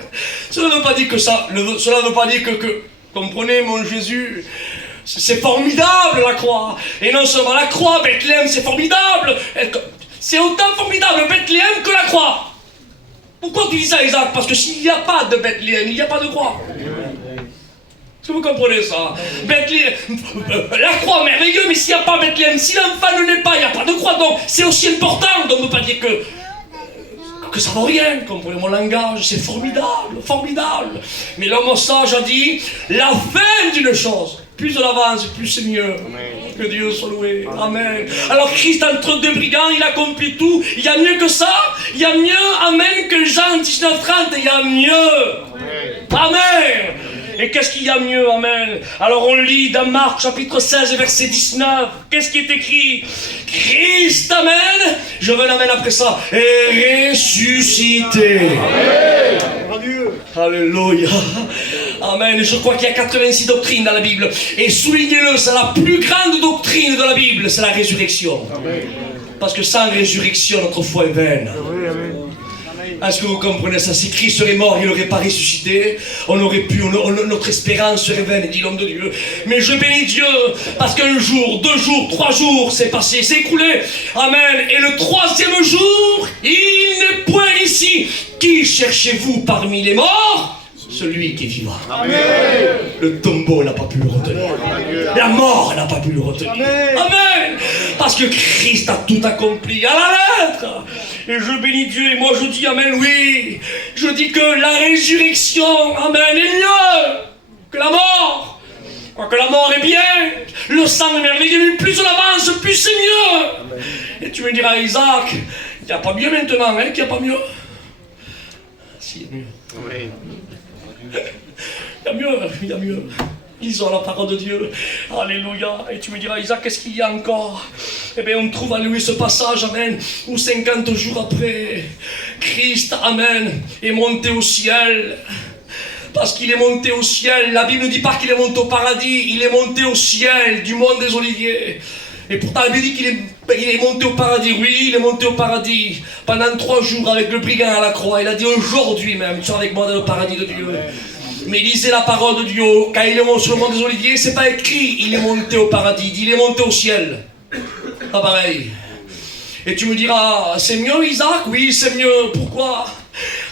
Cela ne veut pas dire que cela ne veut pas dire que comprenez mon Jésus, c'est formidable la croix. Et non seulement la croix, Bethléem c'est formidable. C'est autant formidable Bethléem que la croix. Pourquoi tu dis ça, Isaac? Parce que s'il n'y a pas de Bethléem, il n'y a pas de croix. Est-ce que vous comprenez ça? Bethléem, la croix merveilleux, mais s'il n'y a pas Bethléem, si l'enfant ne naît pas, il n'y a pas de croix. Donc c'est aussi important. Donc on ne peut pas dire que ça vaut rien. Comprenez mon langage, c'est formidable, formidable. Mais l'homme sage a dit la fin d'une chose. Plus on avance, plus c'est mieux. Amen. Que Dieu soit loué. Amen. Alors Christ entre deux brigands, il accomplit tout. Il y a mieux que ça. Il y a mieux, amen, que Jean 19:30. Il y a mieux. Amen. Et qu'est-ce qu'il y a mieux, amen? Alors on lit dans Marc chapitre 16 verset 19. Qu'est-ce qui est écrit? Christ, amen. Je veux l'amène après ça. Est ressuscité. Alléluia. Amen. Je crois qu'il y a 86 doctrines dans la Bible. Et soulignez-le, c'est la plus grande doctrine de la Bible, c'est la résurrection. Amen. Parce que sans résurrection, notre foi est vaine. Est-ce que vous comprenez ça? Si Christ serait mort, il n'aurait pas ressuscité, on aurait pu, notre espérance serait vaine, dit l'homme de Dieu. Mais je bénis Dieu, parce qu'un jour, 2 jours, 3 jours, c'est passé, c'est écoulé. Amen. Et le 3e jour, il n'est point ici. Qui cherchez-vous parmi les morts? Celui qui est vivant. Amen. Le tombeau n'a pas pu le retenir. La mort n'a pas pu le retenir. Amen. Amen. Parce que Christ a tout accompli à la lettre. Et je bénis Dieu et moi je dis amen, oui. Je dis que la résurrection, amen, est mieux que la mort. Quoique la mort est bien, le sang est merveilleux, plus on avance, plus c'est mieux. Amen. Et tu me diras, Isaac, il n'y a pas mieux maintenant, hein, qu'il n'y a pas mieux. Si, il y a mieux. Amen. Il y a mieux. Lisons la parole de Dieu. Alléluia. Et tu me diras, Isaac, qu'est-ce qu'il y a encore? Eh bien, on trouve, alléluia, ce passage, amen, où 50 jours après, Christ, amen, est monté au ciel. Parce qu'il est monté au ciel. La Bible ne dit pas qu'il est monté au paradis, il est monté au ciel du monde des Oliviers. Et pourtant, la Bible dit qu'il est monté au paradis. Oui, il est monté au paradis pendant 3 jours avec le brigand à la croix. Il a dit aujourd'hui même, tu seras avec moi dans le paradis de Dieu. Mais lisez la parole de Dieu. Quand il est monté sur le mont des Oliviers, c'est pas écrit il est monté au paradis. Il est monté au ciel. Pas pareil. Et tu me diras, c'est mieux Isaac? Oui, c'est mieux. Pourquoi?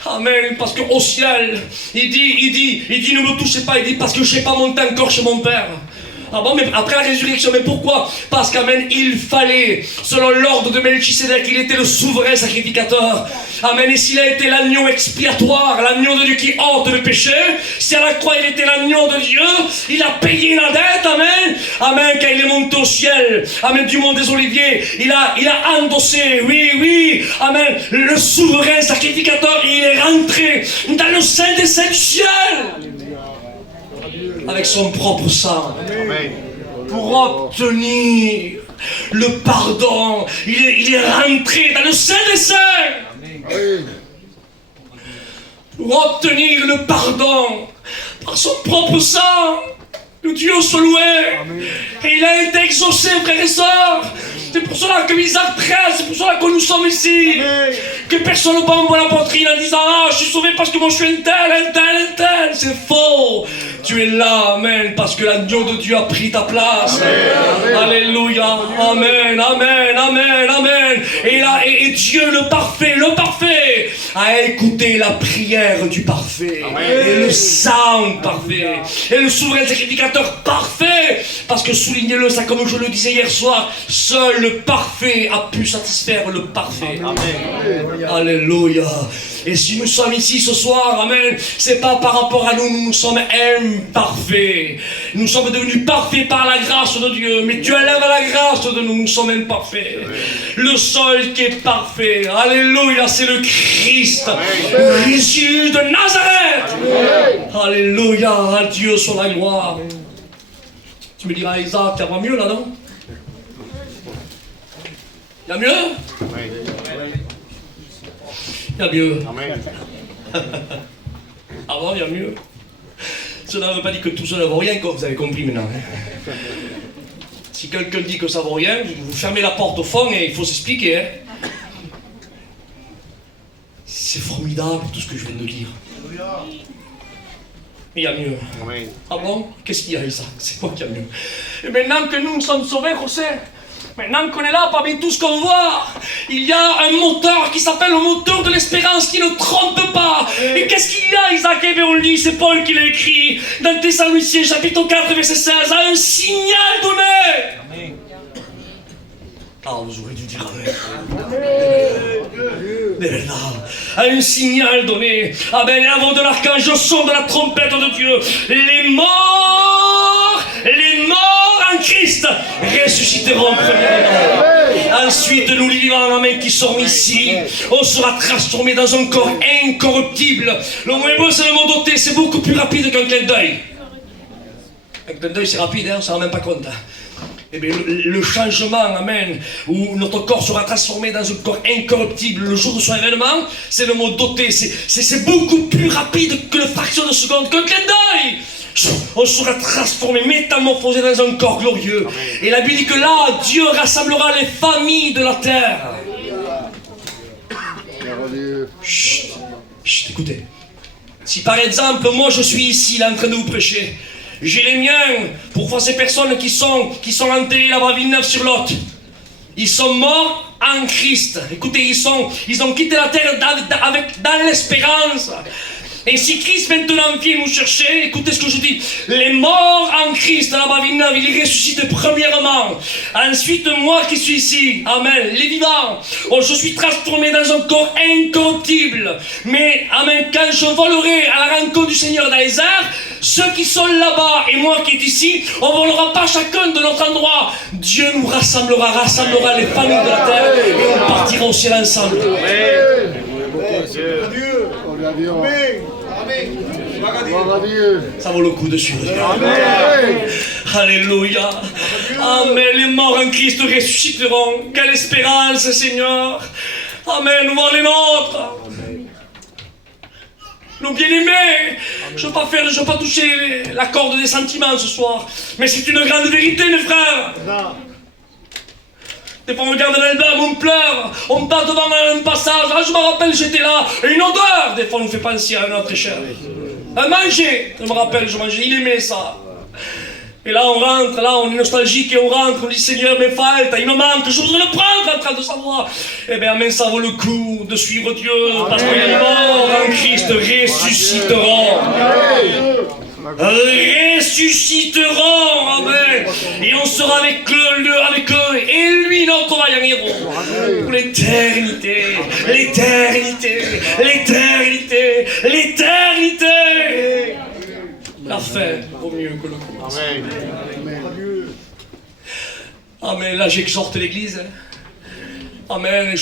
Amen. Parce qu'au ciel, il dit, ne me touchez pas. Il dit, parce que je n'ai pas monté encore chez mon Père. Ah bon, mais après la résurrection, mais pourquoi? Parce qu'amen, il fallait, selon l'ordre de Melchisédek, il était le souverain sacrificateur. Amen, et s'il a été l'agneau expiatoire, l'agneau de Dieu qui ôte le péché, si à la croix il était l'agneau de Dieu, il a payé la dette, amen. Amen, quand il est monté au ciel, amen, du mont des Oliviers, il a endossé, oui, amen, le souverain sacrificateur, et il est rentré dans le sein des saints du ciel. Avec son propre sang. Amen. Pour obtenir le pardon. Il est rentré dans le sein des saints. Amen. Pour obtenir le pardon par son propre sang. Que Dieu soit loué. Amen. Et il a été exaucé, frères et sœurs. C'est pour cela que Isaac 13, c'est pour cela que nous sommes ici. Amen. Que personne ne bombe la poitrine en disant ah, je suis sauvé parce que moi je suis un tel. C'est faux. Tu es là, amen, parce que l'agneau de Dieu a pris ta place. Amen. Alléluia. Amen. Et Dieu, le parfait, a écouté la prière du parfait. Amen. Et le sang parfait. Et le souverain sacrificateur parfait. Parce que soulignez-le, ça comme je le disais hier soir, seul le parfait a pu satisfaire le parfait. Amen. Alléluia. Et si nous sommes ici ce soir, amen, c'est pas par rapport à nous, nous sommes imparfaits. Nous sommes devenus parfaits par la grâce de Dieu. Mais Dieu élève à la grâce de nous, nous sommes imparfaits. Le seul qui est parfait, alléluia, c'est le Christ, Jésus de Nazareth. Amen. Alléluia, à Dieu soit la gloire. Tu me diras, Isaac, ça va mieux là, non? Il y a mieux? Il y a mieux. Amen. Ah bon, il y a mieux. Cela ne veut pas dire que tout cela ne vaut rien, comme vous avez compris maintenant. Si quelqu'un dit que ça ne vaut rien, vous fermez la porte au fond et il faut s'expliquer. Hein. C'est formidable tout ce que je viens de dire. Mais il y a mieux. Amen. Ah bon? Qu'est-ce qu'il y a, Isaac? C'est quoi qu'il y a mieux? Et maintenant que nous sommes sauvés, José, maintenant qu'on est là parmi tout ce qu'on voit, il y a un moteur qui s'appelle le moteur de l'espérance qui ne trompe pas. Et qu'est-ce qu'il y a, Isaac? Et bien on lit, c'est Paul qui l'a écrit dans Thessaloniciens chapitre 4 verset 16, un signal donné. Amen. Ah, vous aurez dû dire amen. Mais là, un signal donné. Amen. Avant de l'archange, au son de la trompette de Dieu, les morts en Christ ressusciteront premièrement. Ensuite, nous les vivants, amen, qui sommes ici, on sera transformés dans un corps incorruptible. Le mot hébreu, c'est le mot doté, c'est beaucoup plus rapide qu'un clin d'œil. Un clin d'œil, c'est rapide, hein, on ne s'en rend même pas compte. Eh bien, le changement, amen, où notre corps sera transformé dans un corps incorruptible le jour de son événement, c'est le mot doté. C'est beaucoup plus rapide que le fraction de seconde, qu'un clin d'œil. On sera transformé, métamorphosé dans un corps glorieux. Et la Bible dit que là, Dieu rassemblera les familles de la terre. Chut, chut, écoutez. Si par exemple, moi je suis ici, là, en train de vous prêcher, j'ai les miens pour voir ces personnes qui sont enterrées là-bas à Villeneuve-sur-Lot. Ils sont morts en Christ. Écoutez, ils ont quitté la terre dans l'espérance. Et si Christ maintenant vient nous chercher, écoutez ce que je dis, les morts en Christ là-bas à Villeneuve, ils ressuscitent premièrement. Ensuite, moi qui suis ici, amen, les vivants, je suis transformé dans un corps incorruptible. Mais, amen, quand je volerai à la rencontre du Seigneur dans les airs, ceux qui sont là-bas et moi qui est ici, on ne volera pas chacun de notre endroit. Dieu nous rassemblera les familles de la terre et on partira au ciel ensemble. Ça vaut le coup de suivre. Amen. Alléluia. Amen. Les morts en Christ ressusciteront. Quelle espérance, Seigneur. Amen. Voir les nôtres. Nos bien-aimés. Je ne veux pas toucher la corde des sentiments ce soir. Mais c'est une grande vérité, mes frères. Des fois on regarde l'album, on pleure, on passe devant un passage, je me rappelle j'étais là, et une odeur, des fois on nous fait penser à notre cher. À manger, je me rappelle, je mangeais, il aimait ça. Et là on rentre, là on est nostalgique et on rentre, on dit Seigneur mes faltes, il me manque, je voudrais le prendre en train de savoir. Eh bien mais ça vaut le coup de suivre Dieu, parce que les morts en Christ ressusciteront. Ressusciteront, amen, et on sera avec eux, et lui notre vaillant héros, pour l'éternité, l'éternité, l'éternité, l'éternité. La fin vaut mieux que le commencement. Amen, là j'exhorte l'église. Amen,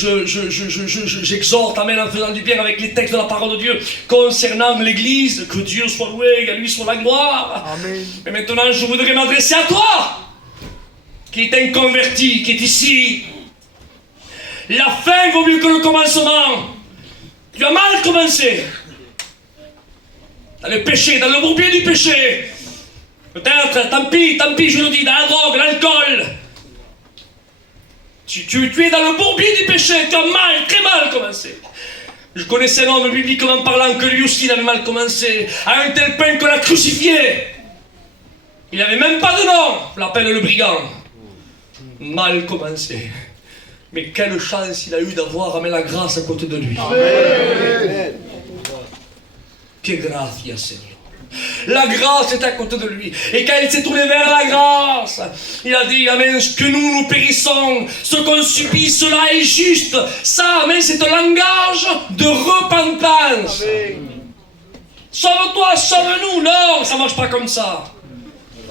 j'exhorte, amen, en faisant du bien avec les textes de la parole de Dieu concernant l'église, que Dieu soit loué, à lui soit la gloire. Amen. Mais maintenant, je voudrais m'adresser à toi, qui est un converti, qui est ici. La fin vaut mieux que le commencement. Tu as mal commencé. Dans le péché, dans le bourbier du péché. Peut-être, tant pis, je le dis, dans la drogue, l'alcool. Tu es dans le bourbier du péché, tu as mal, très mal commencé. Je connaissais un homme bibliquement parlant que lui aussi il avait mal commencé, à un tel point qu'on l'a crucifié. Il n'avait même pas de nom, on l'appelle le brigand. Mal commencé. Mais quelle chance il a eu d'avoir la grâce à côté de lui. Amen. Que gracia, Seigneur. La grâce est à côté de lui. Et quand il s'est tourné vers la grâce, il a dit, amen, que nous périssons, ce qu'on subit, cela est juste. Ça, amen, c'est un langage de repentance. Amen. Sauve-toi, sauve-nous. Non, ça ne marche pas comme ça.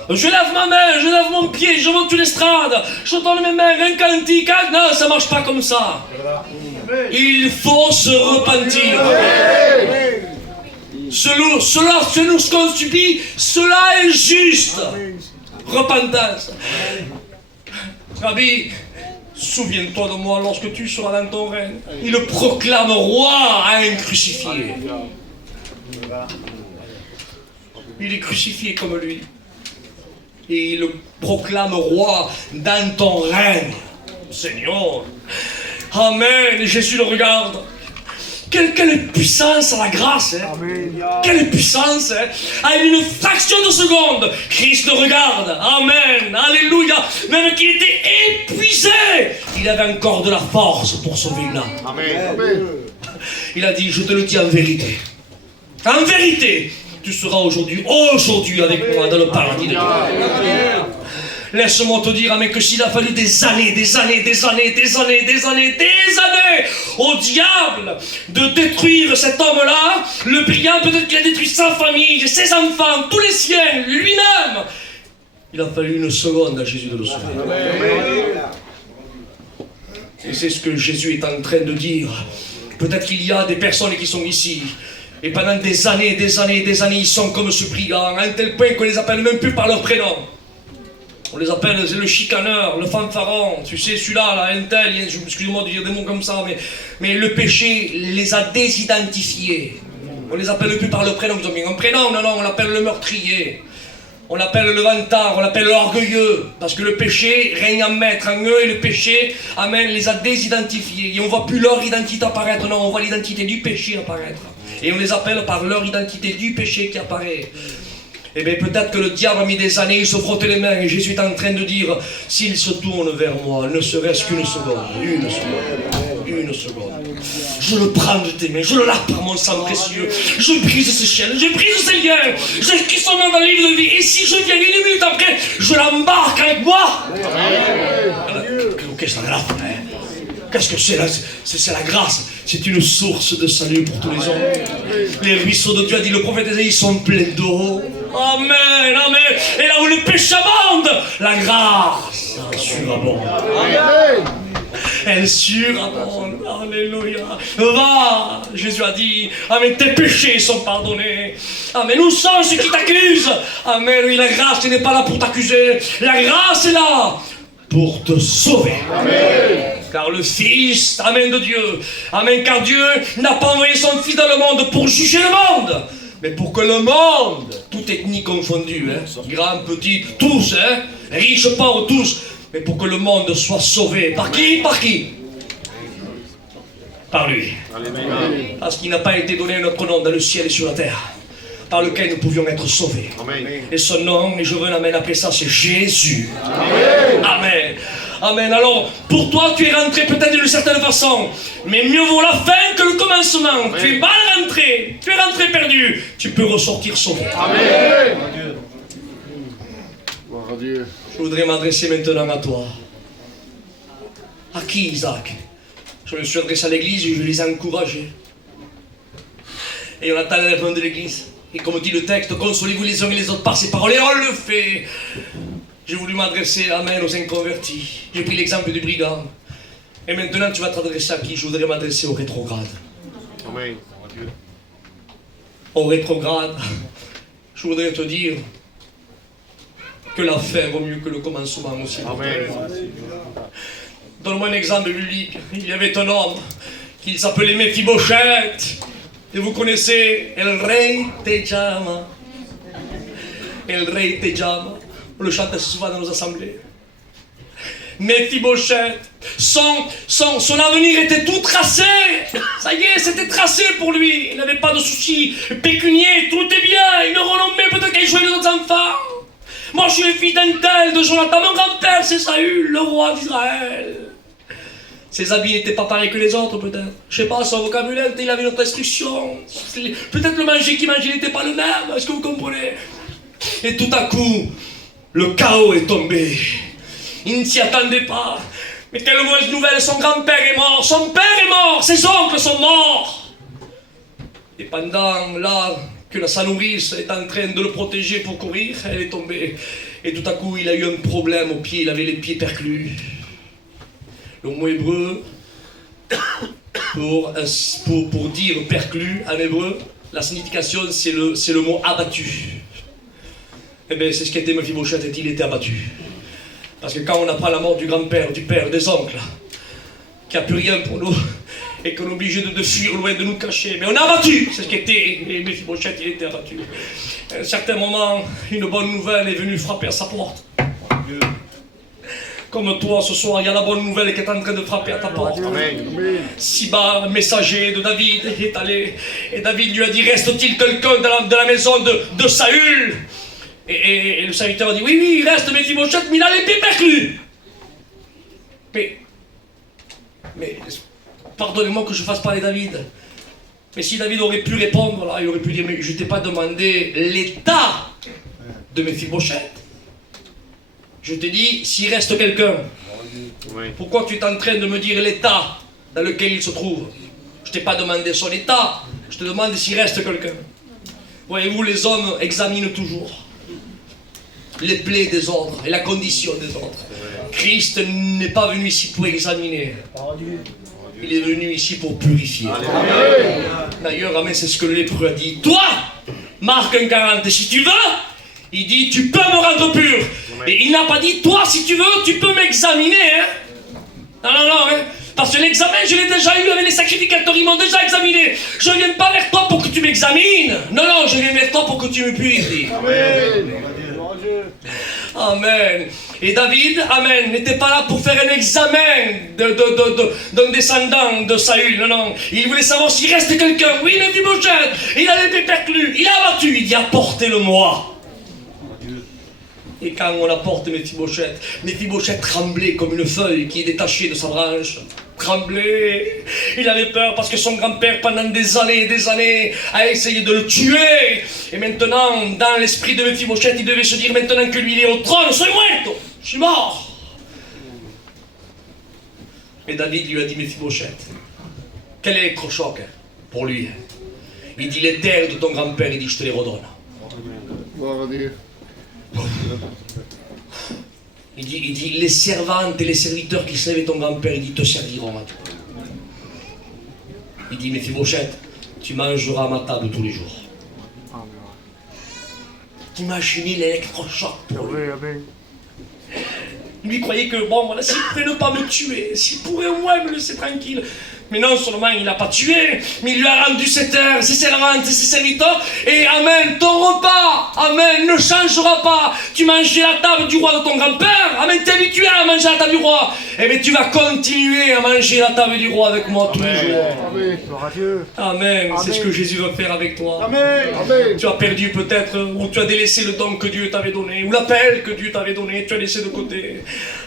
Je lave ma main, je lave mon pied, je monte sur l'estrade, je donne mes mains, un cantique. Non, ça ne marche pas comme ça. Il faut se repentir. Amen. Ce qu'on subit, cela est juste. Repentance. Rabbi, souviens-toi de moi lorsque tu seras dans ton règne. Il le proclame roi à un crucifié. Il est crucifié comme lui. Et il le proclame roi dans ton règne. Seigneur. Amen. Et Jésus le regarde. Quelle puissance à la grâce, hein? Quelle puissance, hein? À une fraction de seconde, Christ le regarde. Amen, alléluia. Même qu'il était épuisé, il avait encore de la force pour sauver l'âme. Amen. Il a dit, je te le dis en vérité. En vérité, tu seras aujourd'hui avec moi dans le paradis de Dieu. Laisse-moi te dire, amen, que s'il a fallu des années au diable de détruire cet homme-là, le brigand, peut-être qu'il a détruit sa famille, ses enfants, tous les siens, lui-même. Il a fallu une seconde à Jésus de le sauver. Et c'est ce que Jésus est en train de dire. Peut-être qu'il y a des personnes qui sont ici. Et pendant des années, ils sont comme ce brigand, à un tel point qu'on les appelle même plus par leur prénom. On les appelle le chicaneur, le fanfaron, tu sais, celui-là, là, un tel, excusez-moi de dire des mots comme ça, mais le péché les a désidentifiés. On les appelle plus par leur prénom, ils ont mis un prénom, non, on l'appelle le meurtrier. On l'appelle le vantard, on l'appelle l'orgueilleux, parce que le péché règne en maître en eux, et le péché, amen, les a désidentifiés. Et on ne voit plus leur identité apparaître, non, on voit l'identité du péché apparaître. Et on les appelle par leur identité du péché qui apparaît. Eh bien, peut-être que le diable a mis des années, il se frotte les mains, et Jésus est en train de dire, s'il se tourne vers moi, ne serait-ce qu'une seconde, une seconde. Je le prends de tes mains, je le lave par mon sang précieux, je brise ces chaînes, je brise ces liens, j'écris son nom dans le livre de vie, et si je viens une minute après, je l'embarque avec moi. Qu'est-ce que c'est là? Qu'est-ce que c'est là? C'est la grâce, c'est une source de salut pour tous les hommes. Les ruisseaux de Dieu, a dit le prophète Ésaïe, sont pleins d'eau. Amen, amen. Et là où le péché abonde, la grâce surabonde. Amen. Elle surabonde. Alléluia. Va, Jésus a dit, amen, tes péchés sont pardonnés. Amen, où sont ceux qui t'accusent? Amen, oui, la grâce n'est pas là pour t'accuser. La grâce est là pour te sauver. Amen. Car le Fils, amen, de Dieu, amen, car Dieu n'a pas envoyé son Fils dans le monde pour juger le monde, mais pour que le monde, toute ethnie confondue, grand, petit, tous, riches, pauvres, tous, mais pour que le monde soit sauvé. Par qui? Par qui? Par lui. Parce qu'il n'a pas été donné un autre nom dans le ciel et sur la terre, par lequel nous pouvions être sauvés. Amen. Et son nom, et je veux appeler ça, c'est Jésus. Amen. Amen. Amen. Alors, pour toi, tu es rentré peut-être d'une certaine façon, mais mieux vaut la fin que le commencement. Amen. Tu es mal rentré, tu es rentré perdu, tu peux ressortir sauvé. Amen. Gloire à Dieu. Je voudrais m'adresser maintenant à toi. À qui, Isaac? Je me suis adressé à l'église et je les ai encouragés. Et on attend la réponse de l'église. Et comme dit le texte, consolez-vous les uns et les autres par ces paroles. Et on le fait. J'ai voulu m'adresser, amen, aux inconvertis. J'ai pris l'exemple du brigand. Et maintenant, tu vas t'adresser à qui? Je voudrais m'adresser aux rétrogrades. Amen. Aux rétrogrades, je voudrais te dire que la fin vaut mieux que le commencement aussi. Amen. Donne-moi un exemple biblique. Il y avait un homme qui s'appelait Mephibosheth. Et vous connaissez El Rey Tejama. El Rey Tejama. On le chante souvent dans nos assemblées. Mephibosheth, son avenir était tout tracé. Ça y est, c'était tracé pour lui. Il n'avait pas de soucis pécuniaires, tout était bien. Il le renommait peut-être qu'il jouait les autres enfants. Moi, je suis le fils d'un tel, de Jonathan. Mon grand-père, c'est Saül, le roi d'Israël. Ses habits n'étaient pas pareils que les autres, peut-être. Je sais pas, son vocabulaire, il avait notre instruction. Peut-être le manger qu'il mangeait n'était pas le même. Est-ce que vous comprenez? Et tout à coup, le chaos est tombé. Il ne s'y attendait pas. Mais quelle mauvaise nouvelle, son grand-père est mort, son père est mort, ses oncles sont morts. Et pendant là que sa nourrice est en train de le protéger pour courir, elle est tombée. Et tout à coup, il a eu un problème au pied, il avait les pieds perclus. Le mot hébreu, pour dire perclus en hébreu, la signification c'est le mot abattu. Eh bien, c'est ce qu'était Mephibosheth, il était abattu. Parce que quand on apprend la mort du grand-père, du père, des oncles, qui n'a plus rien pour nous, et qu'on est obligé de fuir loin, de nous cacher, mais on est abattu, c'est ce qu'était, et Mephibosheth, il était abattu. À un certain moment, une bonne nouvelle est venue frapper à sa porte. Comme toi, ce soir, il y a la bonne nouvelle qui est en train de frapper à ta porte. Siba, messager de David, est allé, et David lui a dit, reste-t-il quelqu'un de la maison de Saül? Et le serviteur a dit, oui, il reste Mephibosheth, mais il a les pieds perclus. Mais pardonnez-moi que je fasse parler David. Mais si David aurait pu répondre, là, il aurait pu dire, mais je ne t'ai pas demandé l'état de Mephibosheth. Je t'ai dit, s'il reste quelqu'un, pourquoi tu es en train de me dire l'état dans lequel il se trouve? Je ne t'ai pas demandé son état, je te demande s'il reste quelqu'un. Voyez-vous, les hommes examinent toujours les plaies des autres et la condition des autres. Christ n'est pas venu ici pour examiner. Il est venu ici pour purifier. D'ailleurs, amen, c'est ce que le lépreux a dit. Toi, Marc 1,40, si tu veux, il dit, tu peux me rendre pur. Et il n'a pas dit, toi, si tu veux, tu peux m'examiner. Hein? Non, hein? Parce que l'examen, je l'ai déjà eu avec les sacrificateurs, ils m'ont déjà examiné. Je ne viens pas vers toi pour que tu m'examines. Non, je viens vers toi pour que tu me purifies. Amen. Et David, amen, n'était pas là pour faire un examen d'un descendant de Saül. Non. Il voulait savoir s'il reste quelqu'un. Oui, Méphibosheth, il a les perclus, il a battu. Il dit, apportez-le-moi. Et quand on apporte Méphibosheth tremblait comme une feuille qui est détachée de sa branche. Tremblait. Il avait peur parce que son grand-père, pendant des années, a essayé de le tuer. Et maintenant, dans l'esprit de Méphibosheth, il devait se dire, maintenant que lui il est au trône, soy muerto, je suis mort. Et David lui a dit, Méphibosheth, quel est le choc pour lui? Il dit, les terres de ton grand-père, il dit, je te les redonne. Il dit, les servantes et les serviteurs qui servaient ton grand-père, il dit, te serviront à toi. Il dit, Méphibosheth, tu mangeras à ma table tous les jours. Imaginez l'électrochoc pour lui. Lui croyait que, bon, voilà, s'il pouvait ne pas me tuer, s'il pourrait au moins me laisser tranquille. Mais non seulement il n'a pas tué, mais il lui a rendu ses terres, ses servantes, ses serviteurs. Et amen, ton repas, amen, ne changera pas. Tu mangeais la table du roi de ton grand-père, amen, t'es habitué à manger la table du roi. Eh bien, tu vas continuer à manger la table du roi avec moi tous les jours. Amen, gloire à Dieu. Amen, c'est ce que Jésus veut faire avec toi. Amen. Tu as perdu peut-être, ou tu as délaissé le don que Dieu t'avait donné, ou l'appel que Dieu t'avait donné, tu as laissé de côté.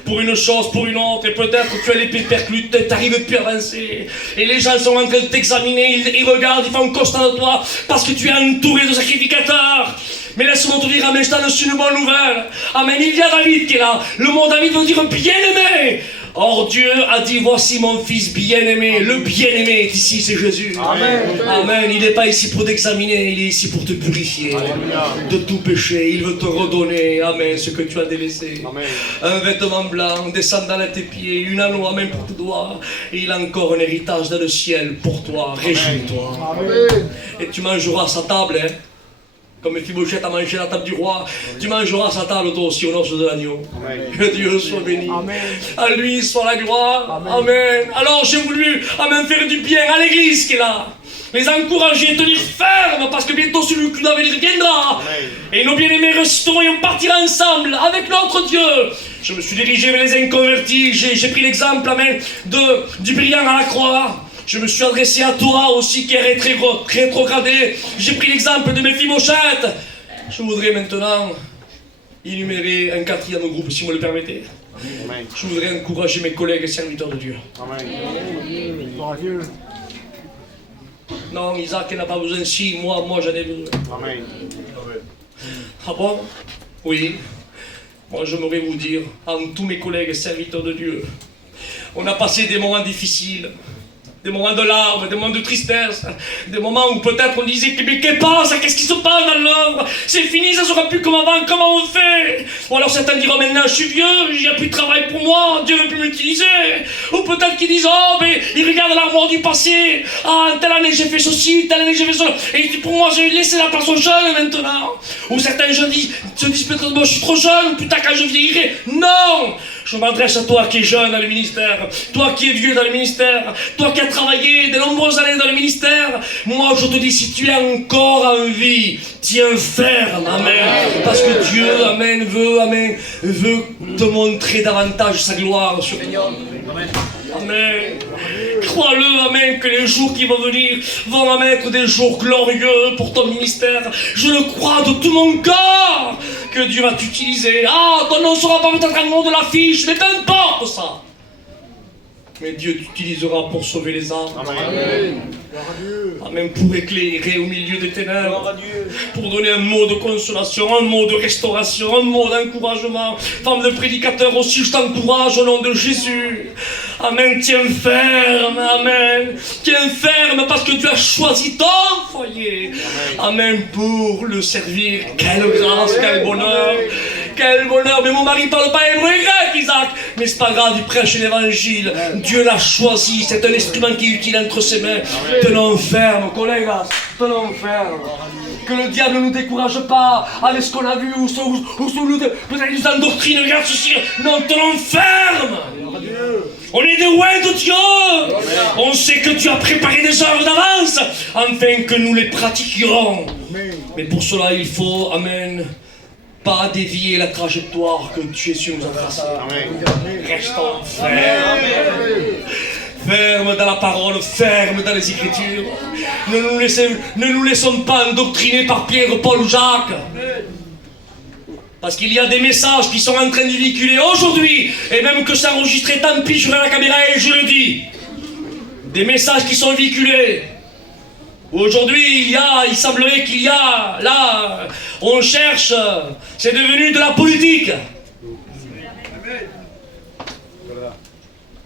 Pour une chose, pour une autre, et peut-être que tu as l'épée perclue, tu n'arrives plus à avancer. Et les gens sont en train de t'examiner, ils regardent, ils font constat de toi, parce que tu es entouré de sacrificateurs. Mais laisse-moi te dire, amen, je t'annonce une bonne nouvelle. Amen, il y a David qui est là. Le mot David veut dire bien-aimé. Or Dieu a dit, voici mon fils bien-aimé. Le bien-aimé est ici, c'est Jésus. Amen. Amen. Il n'est pas ici pour t'examiner, il est ici pour te purifier. De tout péché, il veut te redonner, amen, ce que tu as délaissé. Amen. Un vêtement blanc, des sandales à tes pieds, une anneau, amen, pour tes doigts. Et il a encore un héritage dans le ciel pour toi. Réjouis-toi. Amen. Et tu mangeras à sa table, hein. Comme Méphibosheth a mangé la table du roi, tu mangeras à sa table toi aussi au noces de l'agneau. Que Dieu soit béni. Amen. À lui soit la gloire. Amen. Alors j'ai voulu faire du bien à l'église qui est là. Les encourager, tenir ferme, parce que bientôt celui qui doit venir viendra. Et nos bien-aimés resteront et on partira ensemble avec notre Dieu. Je me suis dirigé vers les inconvertis, j'ai pris l'exemple, amen, du brillant à la croix. Je me suis adressé à toi aussi qui est rétrogradé. J'ai pris l'exemple de Méphibosheth. Je voudrais maintenant énumérer un quatrième groupe, si vous me le permettez. Amen. Je voudrais encourager mes collègues et serviteurs de Dieu. Amen. Gloire à Dieu. Non, Isaac n'a pas besoin. Si, moi j'en ai besoin. Amen. Ah bon? Oui. Moi j'aimerais vous dire, à tous mes collègues et serviteurs de Dieu, on a passé des moments difficiles. Des moments de larmes, des moments de tristesse, des moments où peut-être on disait mais qu'est-ce qui se passe dans l'œuvre? C'est fini, ça sera plus comme avant, comment on fait? Ou alors certains diront maintenant je suis vieux, il n'y a plus de travail pour moi, Dieu ne veut plus m'utiliser. Ou peut-être qu'ils disent oh mais ils regardent l'armoire du passé, ah telle année j'ai fait ceci, telle année j'ai fait cela, et pour moi j'ai laissé la place aux jeunes maintenant. Ou certains jeunes se disent peut-être moi je suis trop jeune, putain quand je vieillirai. Non! Je m'adresse à toi qui es jeune dans le ministère, toi qui es vieux dans le ministère, toi qui as travaillé de nombreuses années dans le ministère. Moi, je te dis, si tu es encore en vie, tiens ferme, amen. Parce que Dieu, amen, veut te montrer davantage sa gloire sur toi. Amen. Crois-le, amen, que les jours qui vont venir vont être des jours glorieux pour ton ministère. Je le crois de tout mon cœur que Dieu va t'utiliser. Ah, ton nom ne sera pas peut-être un nom de l'affiche, mais peu importe ça. Mais Dieu t'utilisera pour sauver les âmes. Amen. Amen, pour éclairer au milieu des ténèbres. Pour donner un mot de consolation, un mot de restauration, un mot d'encouragement. Femme de prédicateur aussi, je t'encourage au nom de Jésus. Amen, tiens ferme, amen. Tiens ferme parce que tu as choisi ton foyer. Amen, pour le servir. Quelle grâce, quel bonheur. quel bonheur. Mais mon mari parle pas hébreu et grec, Isaac. Mais c'est pas grave, il prêche l'évangile. Dieu l'a choisi, c'est un instrument qui est utile entre ses mains. Tenons ferme, collègues, tenons ferme. Que le diable ne nous décourage pas avec ce qu'on a vu ou peut-être nous endoctrine, regarde ceci. Non, tenons ferme. On est des ouins de Dieu. On sait que tu as préparé des œuvres d'avance afin que nous les pratiquions. Mais pour cela, il faut, amen, pas dévier la trajectoire que tu es su nous en tracer. Restons fermes. Ferme dans la parole, ferme dans les Écritures. Ne nous laissons pas endoctriner par Pierre, Paul ou Jacques. Parce qu'il y a des messages qui sont en train de véhiculer aujourd'hui, et même que c'est enregistré, tant pis, je vais à la caméra et je le dis. Des messages qui sont véhiculés. Aujourd'hui, il semblerait qu'il y a, là, on cherche, c'est devenu de la politique.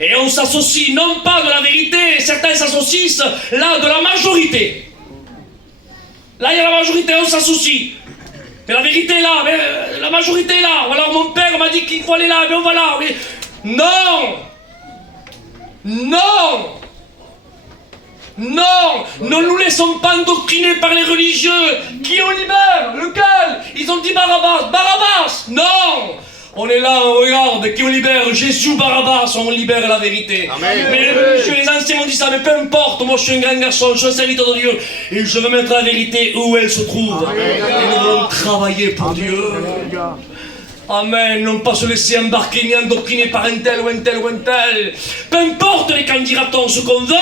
Et on s'associe non pas de la vérité, certains s'associent là de la majorité. Là, il y a la majorité, on s'associe. Mais la vérité est là, mais la majorité est là. Alors mon père m'a dit qu'il faut aller là, mais on va là. Mais... Non! Non! Non! Ne nous laissons pas endoctriner par les religieux. Qui on libère? Lequel? Ils ont dit Barabbas. Barabbas! Non! On est là, on regarde, qui on libère? Jésus, Barabbas, on libère la vérité. Amen. Mais les religieux, les anciens m'ont dit ça, mais peu importe, moi je suis un grand garçon, je suis un serviteur de Dieu, et je veux mettre la vérité où elle se trouve. Amen. Et nous voulons travailler pour Dieu. Amen, non pas se laisser embarquer ni endoctriner par un tel ou un tel ou un tel. Peu importe les candidatons, ce qu'on veut,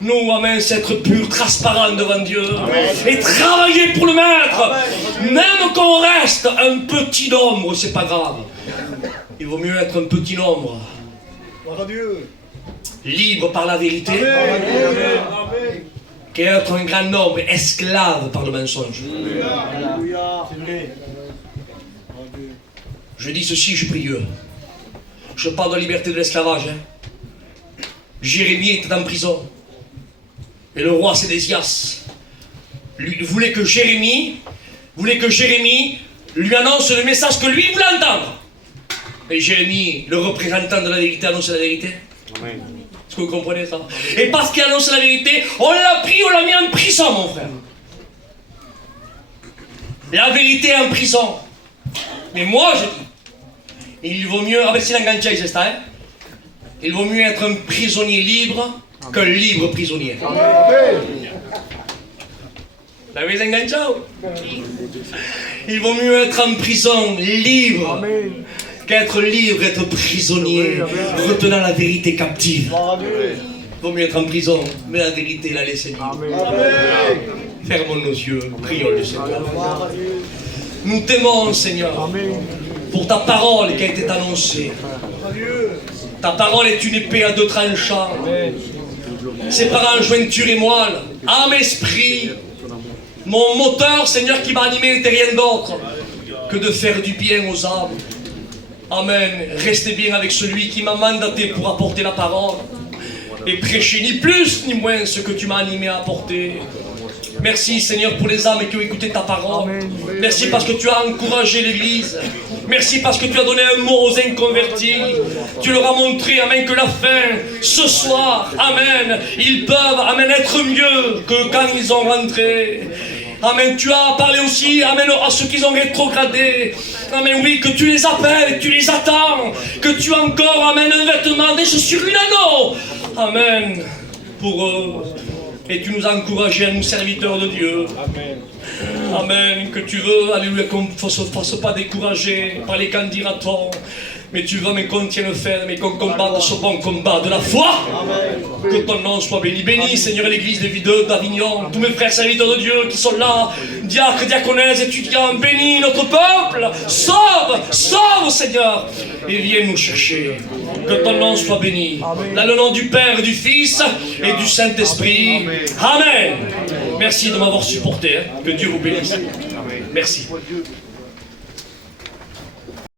nous, amen, c'est être pur, transparent devant Dieu. Amen. Et travailler pour le Maître. Amen. Même qu'on reste un petit nombre, c'est pas grave. Il vaut mieux être un petit nombre. Libre par la vérité. Qu'être un grand nombre, esclave par le mensonge. Je dis ceci, je prie Dieu. Je parle de la liberté de l'esclavage. Hein. Jérémie était en prison. Et le roi Sédécias voulait que Jérémie lui annonce le message que lui voulait entendre. Et Jérémie, le représentant de la vérité, annonce la vérité. Est-ce que vous comprenez ça? Et parce qu'il annonce la vérité, on l'a pris, on l'a mis en prison, mon frère. La vérité est en prison. Mais moi, je dis, il vaut mieux, il vaut mieux être un prisonnier libre qu'un libre prisonnier. L'avez enganchado? Il vaut mieux être en prison libre qu'être libre, être prisonnier, retenant la vérité captive. Il vaut mieux être en prison, mais la vérité la laisser libre. Fermons nos yeux, prions le Seigneur. Nous t'aimons, Seigneur, pour ta parole qui a été annoncée. Ta parole est une épée à deux tranchants, séparant jointure et moelle, âme, esprit. Mon moteur, Seigneur, qui m'a animé n'était rien d'autre que de faire du bien aux âmes. Amen. Restez bien avec celui qui m'a mandaté pour apporter la parole et prêcher ni plus ni moins ce que tu m'as animé à apporter. Merci, Seigneur, pour les âmes qui ont écouté ta parole. Merci parce que tu as encouragé l'Église. Merci parce que tu as donné un mot aux inconvertis. Tu leur as montré, amen, que la fin, ce soir, amen, ils peuvent, amen, être mieux que quand ils ont rentré. Amen, tu as parlé aussi, amen, à ceux qui ont rétrogradé. Amen, oui, que tu les appelles, que tu les attends, que tu as encore, amen, un vêtement, des chaussures, une anneau. Amen, pour eux. Et tu nous as encouragés à nous, serviteurs de Dieu. Amen. Amen. Que tu veux, alléluia, qu'on ne se fasse pas décourager par les candidatons. Mais tu veux, mais qu'on tienne ferme et qu'on combatte ce bon combat de la foi. Amen. Que ton nom soit béni. Bénis, Seigneur, l'église de Videux, d'Avignon, tous mes frères serviteurs de Dieu qui sont là, diacres, diaconesses, étudiants, bénis notre peuple. Sauve, Seigneur. Et viens nous chercher. Que ton nom soit béni. Amen. Dans le nom du Père, du Fils et du Saint-Esprit. Amen. Amen. Merci de m'avoir supporté. Hein. Que Dieu vous bénisse. Merci.